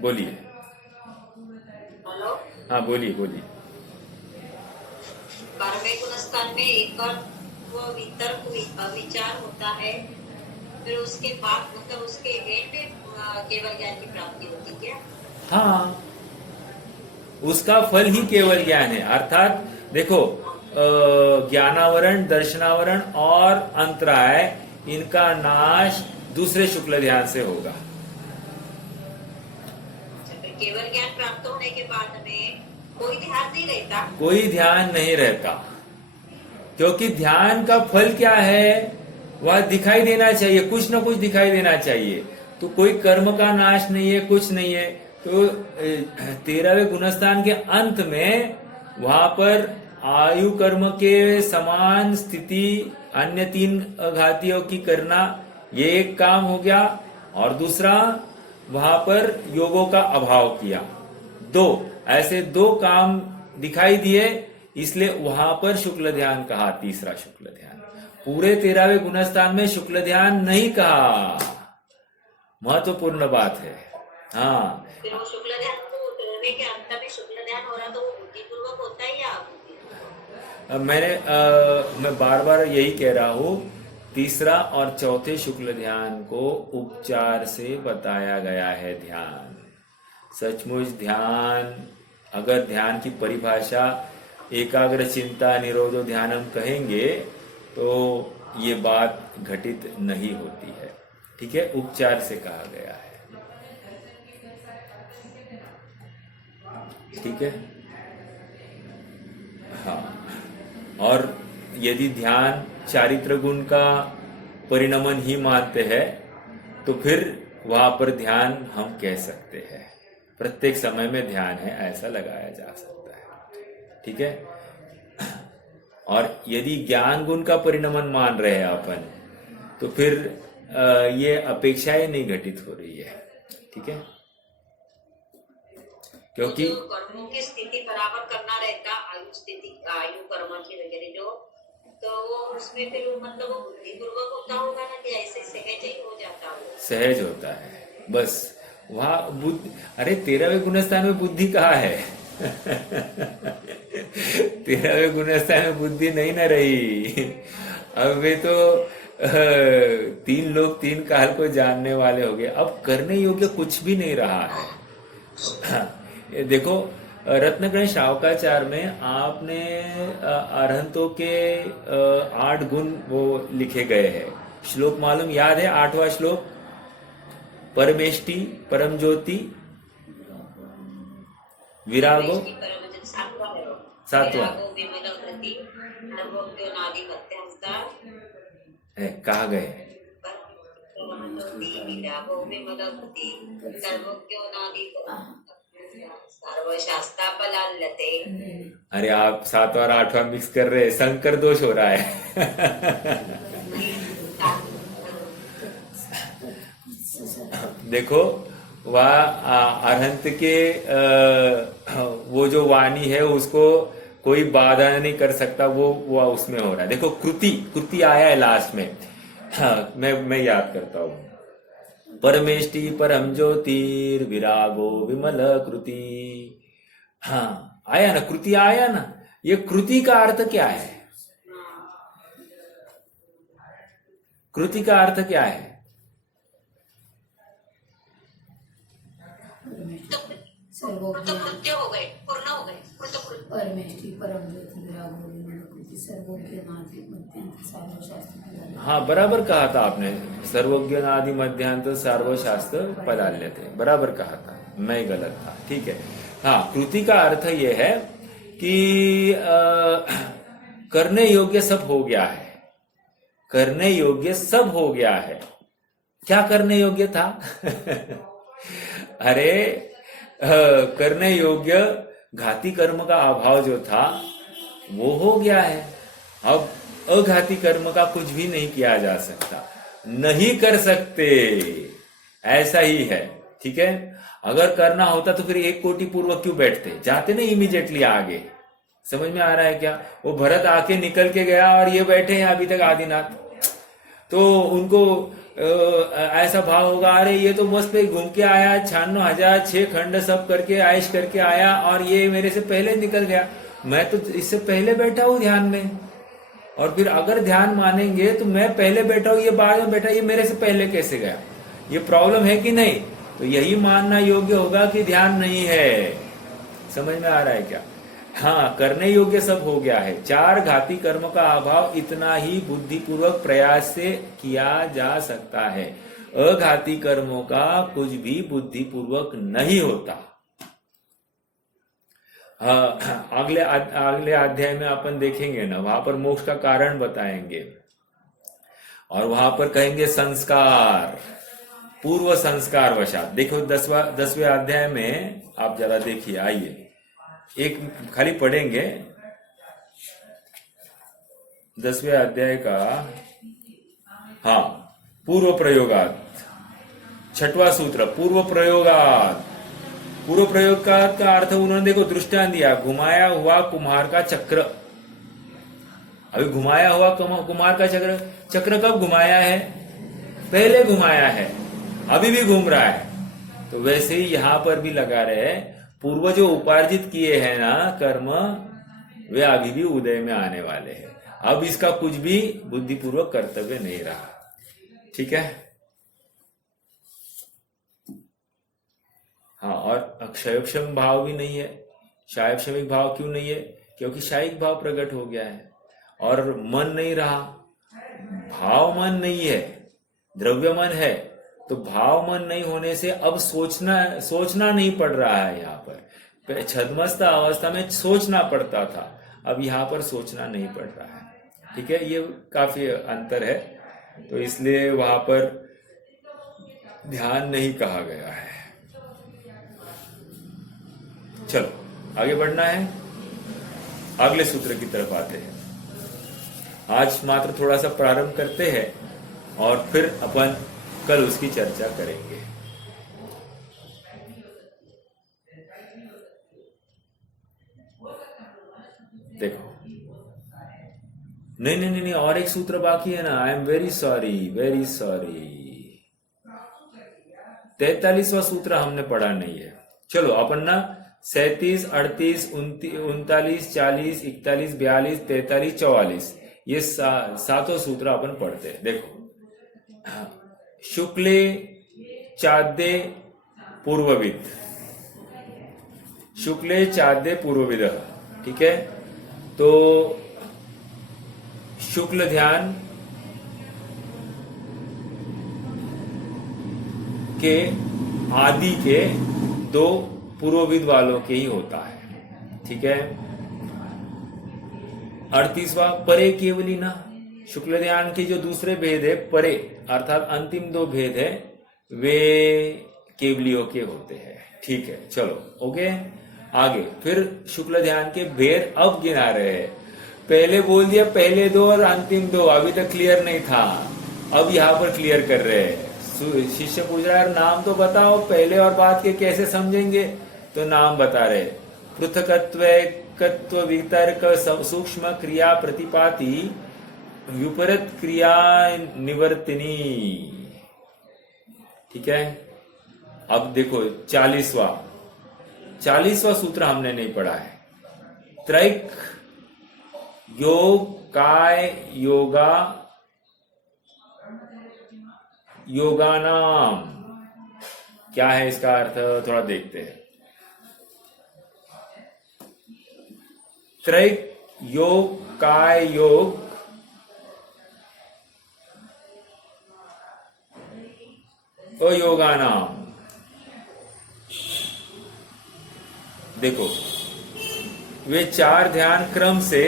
बोलिए। हेलो। हाँ, बोलिए बोलिए। कर्मे गुणस्थान में एक वितर्क विचार होता है, फिर उसके बाद मतलब उसके एंड में केवल ज्ञान की प्राप्ति होती क्या? हाँ, उसका फल ही केवल ज्ञान है। अर्थात देखो, ज्ञानावरण, दर्शनावरण और अंतराय, इनका नाश दूसरे शुक्ल ध्यान से होगा। फिर केवल ज्ञान प्राप्त होने के बाद में कोई ध्यान नहीं रहता? कोई ध्यान नहीं रहता, क्योंकि ध्यान का फल क्या है, वह दिखाई देना चाहिए, कुछ ना कुछ दिखाई देना चाहिए। तो कोई कर्म का नाश नहीं है, कुछ नहीं है। तो 13वें गुणस्थान के अंत में वहां पर आयु कर्म के समान स्थिति अन्य 3 घातियों की करना, ये एक काम हो गया। और दूसरा, वहां पर योगों का अभाव किया। 2 ऐसे 2 काम दिखाई दिए, इसलिए वहां पर शुक्ल ध्यान कहा, तीसरा शुक्ल ध्यान। पूरे 13वें गुणस्थान में शुक्ल ध्यान नहीं कहा। महत्वपूर्ण बात है। हाँ, फिर वो शुक्ल ध्यान को उतरने के अंत में शुक्ल ध्यान हो रहा, तो वो बुद्धिपूर्वक होता है या अबुद्धिपूर्वक? मैं बार बार यही कह रहा हूं, तीसरा और चौथे शुक्ल ध्यान को उपचार से बताया गया है ध्यान। सचमुच ध्यान, अगर ध्यान की परिभाषा एकाग्र चिंता निरोधो ध्यानम कहेंगे तो ये बात घटित नहीं होती है। ठीक है, उपचार से कहा गया है। ठीक है, हाँ। और यदि ध्यान चारित्र गुण का परिणमन ही मानते हैं तो फिर वहां पर ध्यान हम कह सकते हैं, प्रत्येक समय में ध्यान है, ऐसा लगाया जा सकता है। ठीक है, और यदि ज्ञान गुण का परिणमन मान रहे हैं अपन, तो फिर ये अपेक्षाएं नहीं घटित हो रही है। ठीक है, क्योंकि जो कर्मों की स्थिति बराबर करना रहता, आयु स्थिति, आयु कर्म की वगैरह जो, तो वो उसमें फिर मतलब वो बुद्धिपूर्वक होता होगा ना, कि ऐसे सहज ही हो जाता होगा? सहज होता है, बस। वहां बुद्धि, अरे 13वें गुणस्थान में बुद्धि कहाँ है? 13वें गुणस्थान में बुद्धि नहीं न रही। अब वे तो 3 लोग 3 काल को जानने वाले हो गए। अब करने योग्य कुछ भी नहीं रहा है। देखो, रत्नगण शावकाचार में आपने अरहंतों के 8 गुण वो लिखे गए हैं। श्लोक मालूम याद है? 8वां श्लोक, परमेष्टि, परम ज्योति, विरागो, 7वां है, कहा गए? अरे आप 7वां और 8वां मिक्स कर रहे हैं, संकर दोष हो रहा है। देखो, वह अरहंत के वो जो वाणी है उसको कोई बाधा नहीं कर सकता, वो उसमें हो रहा है। देखो, कृति आया है लास्ट में। हाँ, मैं याद करता हूँ, परमेष्टि परम ज्योतिर विरागो विमल कृति। हाँ, आया ना, कृति आया ना। ये कृति का अर्थ क्या है? कृति का अर्थ क्या है? कृत्य हो गए, पूर्ण हो गए। परमेष्टि परम ज्योति विरागो विमल कृति सर्वज्ञानादि मध्यांत सार्वशास्त्र। हाँ, बराबर कहा था आपने, सर्वज्ञानादि मध्यांत सार्वशास्त्र पदाल्यते, बराबर कहा था, मैं गलत था। ठीक है, हाँ, कृति का अर्थ यह है कि करने योग्य सब हो गया है, करने योग्य सब हो गया है। क्या करने योग्य था? अरे करने योग्य घाती कर्म का अभाव जो था वो हो गया है। अब अघाती कर्म का कुछ भी नहीं किया जा सकता, नहीं कर सकते, ऐसा ही है। ठीक है, अगर करना होता तो फिर 1 कोटि पूर्वक क्यों बैठते, जाते ना इमीडिएटली आगे। समझ में आ रहा है क्या? वो भरत आके निकल के गया और ये बैठे हैं अभी तक आदिनाथ, तो उनको ऐसा भाव होगा, अरे ये तो मस्त पे घूम के आया, 96,000 6 खंड सब करके आयश करके आया और ये मेरे से पहले निकल गया, मैं तो इससे पहले बैठा हूं ध्यान में। और फिर अगर ध्यान मानेंगे तो मैं पहले बैठा हूं, ये बाद में बैठा, ये मेरे से पहले कैसे गया? ये प्रॉब्लम है कि नहीं? तो यही मानना योग्य होगा कि ध्यान नहीं है। समझ में आ रहा है क्या? हाँ, करने योग्य सब हो गया है। 4 घाती कर्म का अभाव इतना ही बुद्धिपूर्वक प्रयास से किया जा सकता है। अघाती कर्मों का कुछ भी बुद्धिपूर्वक नहीं होता। अगले अध्याय में अपन देखेंगे ना, वहां पर मोक्ष का कारण बताएंगे और वहां पर कहेंगे संस्कार, पूर्व संस्कार वशात। देखो 10वें अध्याय में आप जरा देखिए, आइए एक खाली पढ़ेंगे 10वें अध्याय का। हाँ, पूर्व प्रयोगात, 6वां सूत्र, पूर्व प्रयोगात। पूर्व प्रयोग का अर्थ उन्होंने देखो दृष्टांत दिया, घुमाया हुआ कुम्हार का चक्र। अभी घुमाया हुआ कुम्हार का चक्र कब घुमाया है? पहले घुमाया है, अभी भी घूम रहा है। तो वैसे ही यहां पर भी लगा रहे, पूर्व जो उपार्जित किए हैं ना कर्म, वे अभी भी उदय में आने वाले हैं। अब इसका कुछ भी बुद्धिपूर्वक कर्तव्य नहीं रहा। ठीक है, हाँ, और क्षयक्षम भाव भी नहीं है। शायक्षमिक भाव क्यों नहीं है? क्योंकि शायिक भाव प्रकट हो गया है और मन नहीं रहा। भाव मन नहीं है, द्रव्य मन है, तो भाव मन नहीं होने से अब सोचना नहीं पड़ रहा है। यहाँ पर छद्मस्त अवस्था में सोचना पड़ता था, अब यहाँ पर सोचना नहीं पड़ रहा है। ठीक है, ये काफी अंतर है, तो इसलिए वहां पर ध्यान नहीं कहा गया है। चलो आगे बढ़ना है, अगले सूत्र की तरफ आते हैं। आज मात्र थोड़ा सा प्रारंभ करते हैं और फिर अपन कल उसकी चर्चा करेंगे। देखो, नहीं, और एक सूत्र बाकी है ना। आई एम वेरी सॉरी, 43वां सूत्र हमने पढ़ा नहीं है। चलो अपन ना 37, 38, 39, 40, 41, 42, 43, 44 ये 7 सूत्र अपन पढ़ते हैं। देखो, शुक्ले चाद्य पूर्वविद, शुक्ले चाद्य पूर्वविद। ठीक है, तो शुक्ल ध्यान के आदि के 2 पूर्वविद वालों के ही होता है। ठीक है, 38वां परे केवली ना, शुक्ल ध्यान के जो दूसरे भेद है परे अर्थात अंतिम 2 भेद है, वे केवलियों के होते हैं। ठीक है, चलो ओके, आगे फिर शुक्ल ध्यान के भेद अब गिना रहे हैं। पहले बोल दिया पहले 2 और अंतिम 2, अभी तक क्लियर नहीं था, अब यहाँ पर क्लियर कर रहे हैं। शिष्य पूछ रहा है नाम तो बताओ, पहले और बाद के कैसे समझेंगे? तो नाम बता रहे, पृथकत्व वितर्क सूक्ष्म क्रिया प्रतिपाती विपरीत क्रिया निवर्तिनी। ठीक है, अब देखो 40वां सूत्र हमने नहीं पढ़ा है। त्रैक योग काय योगा योगानाम, क्या है इसका अर्थ? थोड़ा देखते हैं। त्रैक योग काय योग अयोगानाम। देखो, वे 4 ध्यान क्रम से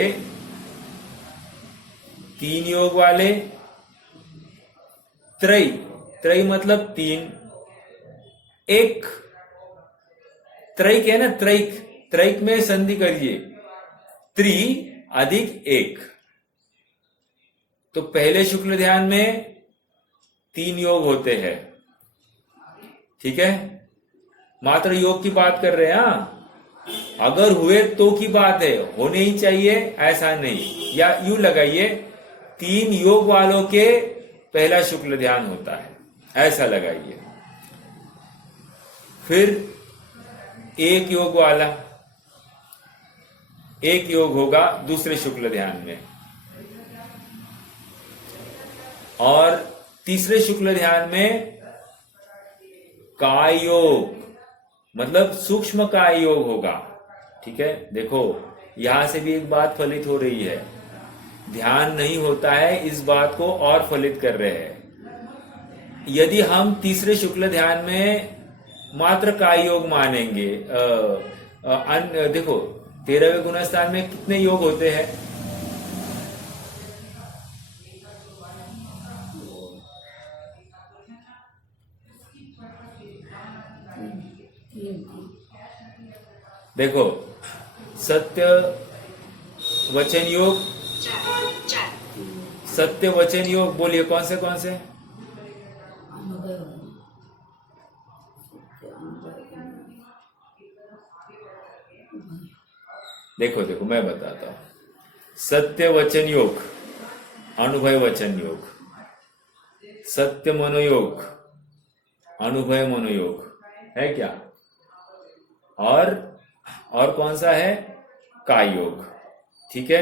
3 योग वाले त्रय, त्रय मतलब 3, एक, त्रैक है ना, त्रैक, त्रैक में संधि करिए, त्रि अधिक एक। तो पहले शुक्ल ध्यान में 3 योग होते हैं, ठीक है। मात्र योग की बात कर रहे हैं, हाँ। अगर हुए तो की बात है, होने ही चाहिए ऐसा नहीं। या यूं लगाइए, 3 योग वालों के पहला शुक्ल ध्यान होता है, ऐसा लगाइए। फिर एक योग वाला, एक योग होगा दूसरे शुक्ल ध्यान में, और तीसरे शुक्ल ध्यान में काय योग, मतलब सूक्ष्म काय योग होगा, ठीक है। देखो यहां से भी एक बात फलित हो रही है, ध्यान नहीं होता है इस बात को और फलित कर रहे हैं। यदि हम तीसरे शुक्ल ध्यान में मात्र काय योग मानेंगे, देखो 13वें गुणस्थान में कितने योग होते हैं? देखो, सत्य वचन योग, सत्य वचन योग, बोलिए कौन से कौन से? देखो देखो मैं बताता हूं। सत्य वचन योग, अनुभव वचन योग, सत्य मनोयोग, अनुभव मनोयोग है क्या? और कौन सा है? काय योग, ठीक है।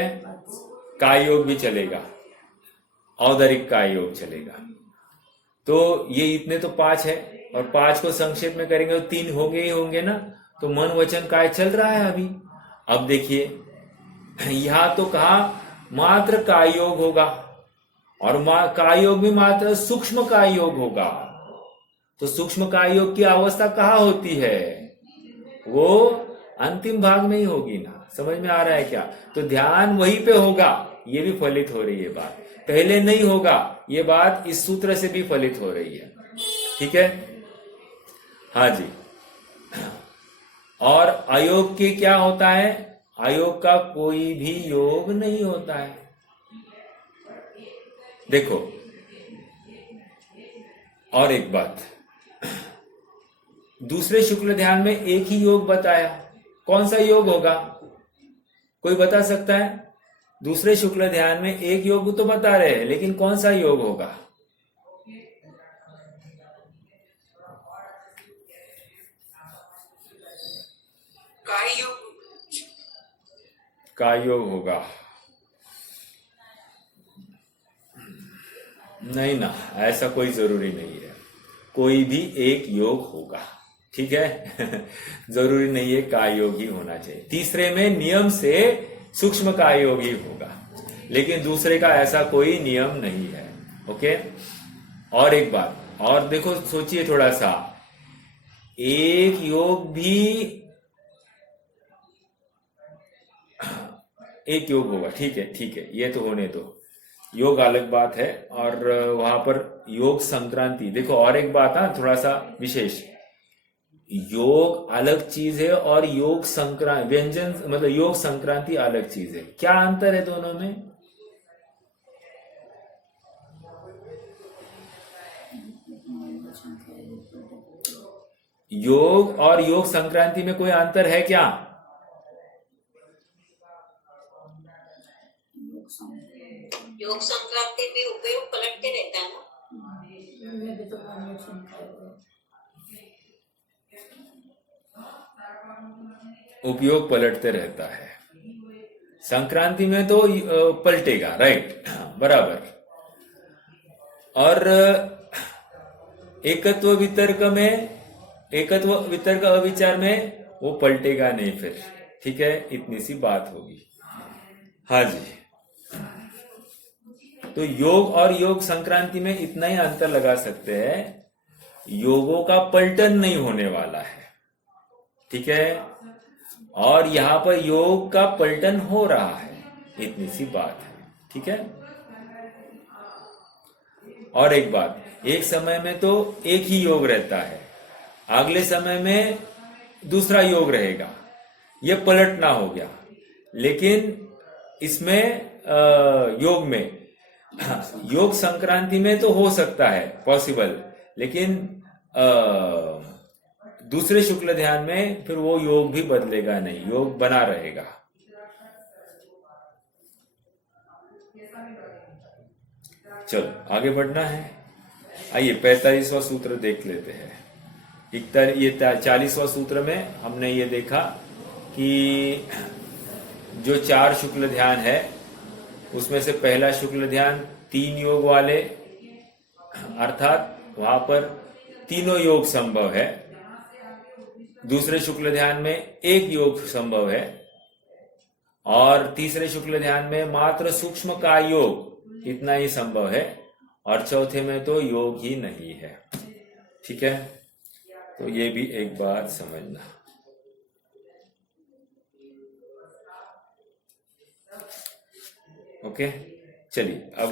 काय योग भी चलेगा, औदरिक काय योग चलेगा। तो ये इतने तो 5 है, और 5 को संक्षेप में करेंगे तो 3 होंगे ही होंगे ना। तो मन वचन काय चल रहा है अभी। अब देखिए, यहां तो कहा मात्र काय योग होगा, और काय योग भी मात्र सूक्ष्म काय योग होगा। तो सूक्ष्म काय योग की अवस्था कहाँ होती है? वो अंतिम भाग में ही होगी ना। समझ में आ रहा है क्या? तो ध्यान वहीं पे होगा, ये भी फलित हो रही है बात। पहले नहीं होगा, ये बात इस सूत्र से भी फलित हो रही है, ठीक है। हाँ जी। और अयोग के क्या होता है? अयोग का कोई भी योग नहीं होता है। देखो और एक बात, दूसरे शुक्ल ध्यान में एक ही योग बताया, कौन सा योग होगा? कोई बता सकता है? दूसरे शुक्ल ध्यान में एक योग तो बता रहे हैं, लेकिन कौन सा योग होगा? काय योग, काय योग होगा? नहीं ना, ऐसा कोई जरूरी नहीं है। कोई भी एक योग होगा, ठीक है। जरूरी नहीं है काय योग ही होना चाहिए। तीसरे में नियम से सूक्ष्म काय योग ही होगा, लेकिन दूसरे का ऐसा कोई नियम नहीं है। ओके। और एक बात और देखो, सोचिए थोड़ा सा, एक योग भी एक योग होगा, ठीक है ठीक है, ये तो होने दो। योग अलग बात है, और वहां पर योग संक्रांति। देखो और एक बात, हाँ थोड़ा सा विशेष, योग अलग चीज है और योग संक्रांति, व्यंजन मतलब योग संक्रांति अलग चीज है। क्या अंतर है दोनों में? योग और योग संक्रांति में कोई अंतर है क्या? योग संक्रांति में उपयोग पलटते रहता है ना। उपयोग पलटते रहता है, संक्रांति में तो पलटेगा, राइट, बराबर। और एकत्व वितर्क में, एकत्व वितर्क अविचार में वो पलटेगा नहीं फिर, ठीक है। इतनी सी बात होगी। हाँ जी। तो योग और योग संक्रांति में इतना ही अंतर लगा सकते हैं, योगों का पलटन नहीं होने वाला है, ठीक है। और यहां पर योग का पलटन हो रहा है, इतनी सी बात है, ठीक है। और एक बात, एक समय में तो एक ही योग रहता है, अगले समय में दूसरा योग रहेगा, ये पलटना हो गया। लेकिन इसमें योग में योग संक्रांति में तो हो सकता है पॉसिबल, लेकिन दूसरे शुक्ल ध्यान में फिर वो योग भी बदलेगा नहीं, योग बना रहेगा। चलो आगे बढ़ना है। आइए 45वां सूत्र देख लेते हैं। ये 40वां सूत्र में हमने ये देखा कि जो 4 शुक्ल ध्यान है उसमें से पहला शुक्ल ध्यान 3 योग वाले, अर्थात वहां पर तीनों योग संभव है। दूसरे शुक्ल ध्यान में एक योग संभव है और तीसरे शुक्ल ध्यान में मात्र सूक्ष्म का योग इतना ही संभव है और चौथे में तो योग ही नहीं है। ठीक है, तो ये भी एक बार समझना। ओके, चलिए अब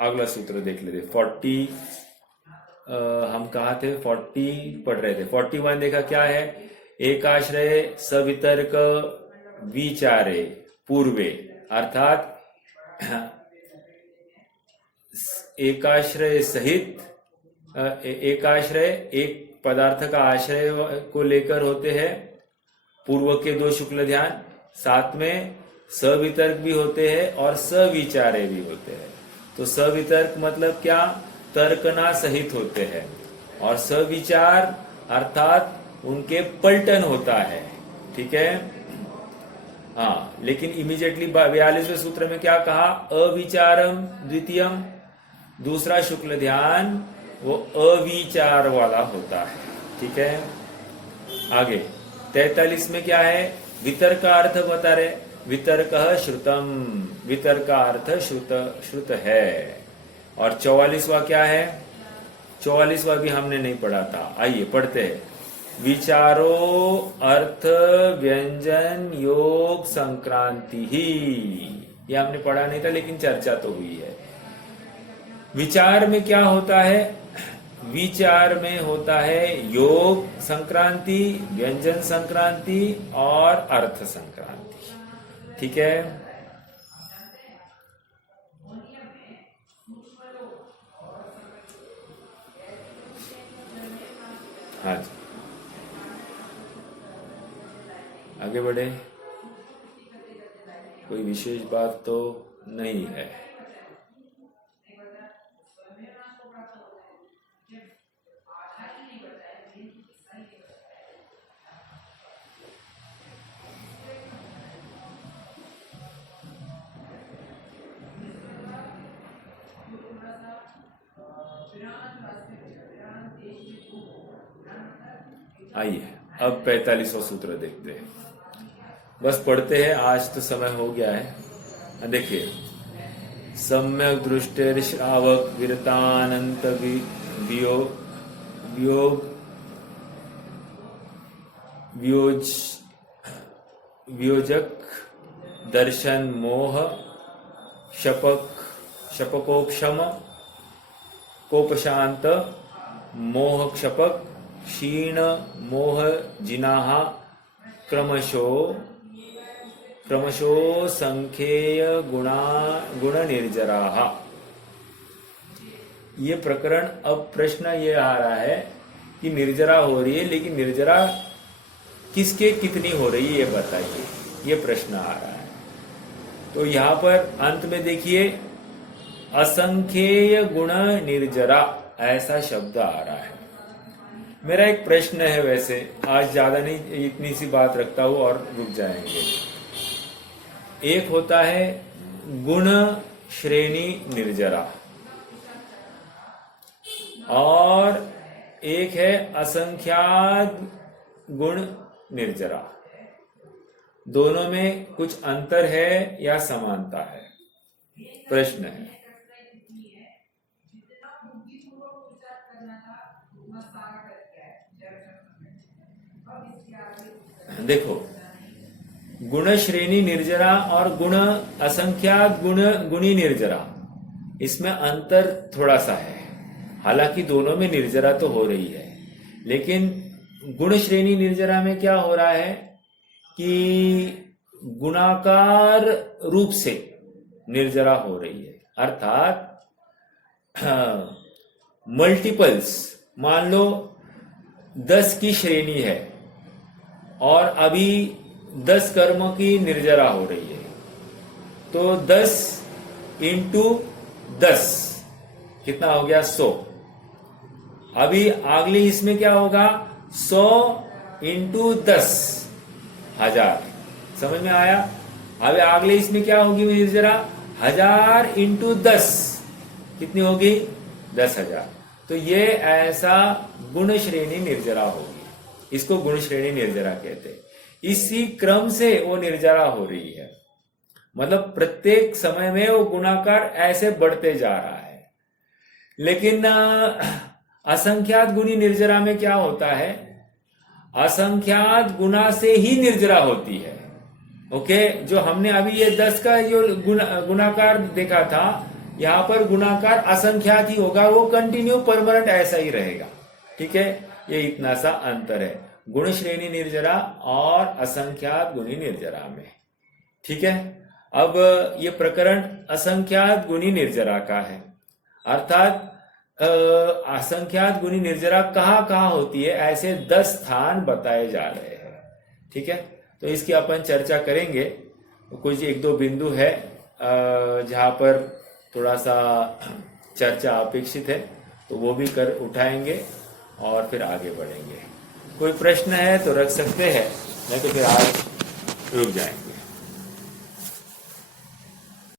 अगला सूत्र देख लेते। 40 हम कहा थे 40 पढ़ रहे थे। 41 देखा क्या है? एकाश्रय सवितर्क विचारे पूर्वे, अर्थात एकाश्रय सहित, एकाश्रय एक पदार्थ का आश्रय को लेकर होते हैं पूर्व के 2 शुक्ल ध्यान, साथ में सवितर्क भी होते हैं और सविचारे भी होते हैं। तो सवितर्क मतलब क्या? तर्कना सहित होते हैं और सविचार अर्थात उनके पलटन होता है। ठीक है, हाँ, लेकिन इमीडिएटली 42वें सूत्र में क्या कहा? अविचारम द्वितीयम, दूसरा शुक्ल ध्यान वो अविचार वाला होता है। ठीक है, आगे 43 में क्या है? वितर्क का अर्थ बता रहे, वितर्क श्रुतम, वितर्क का अर्थ श्रुत है। और 44वां क्या है? 44वां भी हमने नहीं पढ़ा था, आइए पढ़ते हैं। विचारो अर्थ व्यंजन योग संक्रांति ही, ये हमने पढ़ा नहीं था लेकिन चर्चा तो हुई है। विचार में क्या होता है? विचार में होता है योग संक्रांति, व्यंजन संक्रांति और अर्थ संक्रांति। ठीक है, हाँ जी, आगे बढ़े। कोई विशेष बात तो नहीं है। आइए अब 45वां सूत्र देखते हैं। बस पढ़ते हैं, आज तो समय हो गया है। देखिए, सम्यक दृष्टिर श्रावक विरतानंत वियोजक दर्शन मोह शपकोपशम कोपशांत मोह क्षपक क्षीण मोह जिनाह क्रमशो संख्येय गुण निर्जराः। ये प्रकरण, अब प्रश्न ये आ रहा है कि निर्जरा हो रही है, लेकिन निर्जरा किसके कितनी हो रही है ये बताइए, ये प्रश्न आ रहा है। तो यहां पर अंत में देखिए, असंख्येय गुण निर्जरा ऐसा शब्द आ रहा है। मेरा एक प्रश्न है, वैसे आज ज्यादा नहीं, इतनी सी बात रखता हूं और रुक जाएंगे। एक होता है गुण श्रेणी निर्जरा और एक है असंख्यात गुण निर्जरा। दोनों में कुछ अंतर है या समानता है? प्रश्न है। देखो, गुण श्रेणी निर्जरा और गुण असंख्यात गुणी निर्जरा, इसमें अंतर थोड़ा सा है। हालांकि दोनों में निर्जरा तो हो रही है, लेकिन गुण श्रेणी निर्जरा में क्या हो रहा है कि गुणाकार रूप से निर्जरा हो रही है, अर्थात मल्टीपल्स। मान लो 10 की श्रेणी है और अभी 10 कर्मों की निर्जरा हो रही है, तो 10 इंटू 10 कितना हो गया? 100। अभी अगली इसमें क्या होगा? 100 इंटू 10 1000। समझ में आया? अभी अगले इसमें क्या होगी निर्जरा? 1000 इंटू 10 कितनी होगी? 10,000। तो ये ऐसा गुण श्रेणी निर्जरा होगी, इसको गुण श्रेणी निर्जरा कहते हैं। इसी क्रम से वो निर्जरा हो रही है, मतलब प्रत्येक समय में वो गुणाकार ऐसे बढ़ते जा रहा है। लेकिन असंख्यात गुणी निर्जरा में क्या होता है? असंख्यात गुना से ही निर्जरा होती है। ओके, जो हमने अभी ये 10 का जो गुणाकार देखा था, यहां पर गुणाकार असंख्यात ही होगा, वो कंटिन्यू परमानेंट ऐसा ही रहेगा। ठीक है, ये इतना सा अंतर है गुण श्रेणी निर्जरा और असंख्यात गुणी निर्जरा में। ठीक है, अब ये प्रकरण असंख्यात गुणी निर्जरा का है, अर्थात असंख्यात गुणी निर्जरा कहाँ कहाँ होती है, ऐसे 10 स्थान बताए जा रहे हैं। ठीक है, तो इसकी अपन चर्चा करेंगे। कुछ 1-2 बिंदु है जहां पर थोड़ा सा चर्चा अपेक्षित है, तो वो भी कर उठाएंगे और फिर आगे बढ़ेंगे। कोई प्रश्न है तो रख सकते हैं, नहीं तो फिर आज रुक जाएंगे।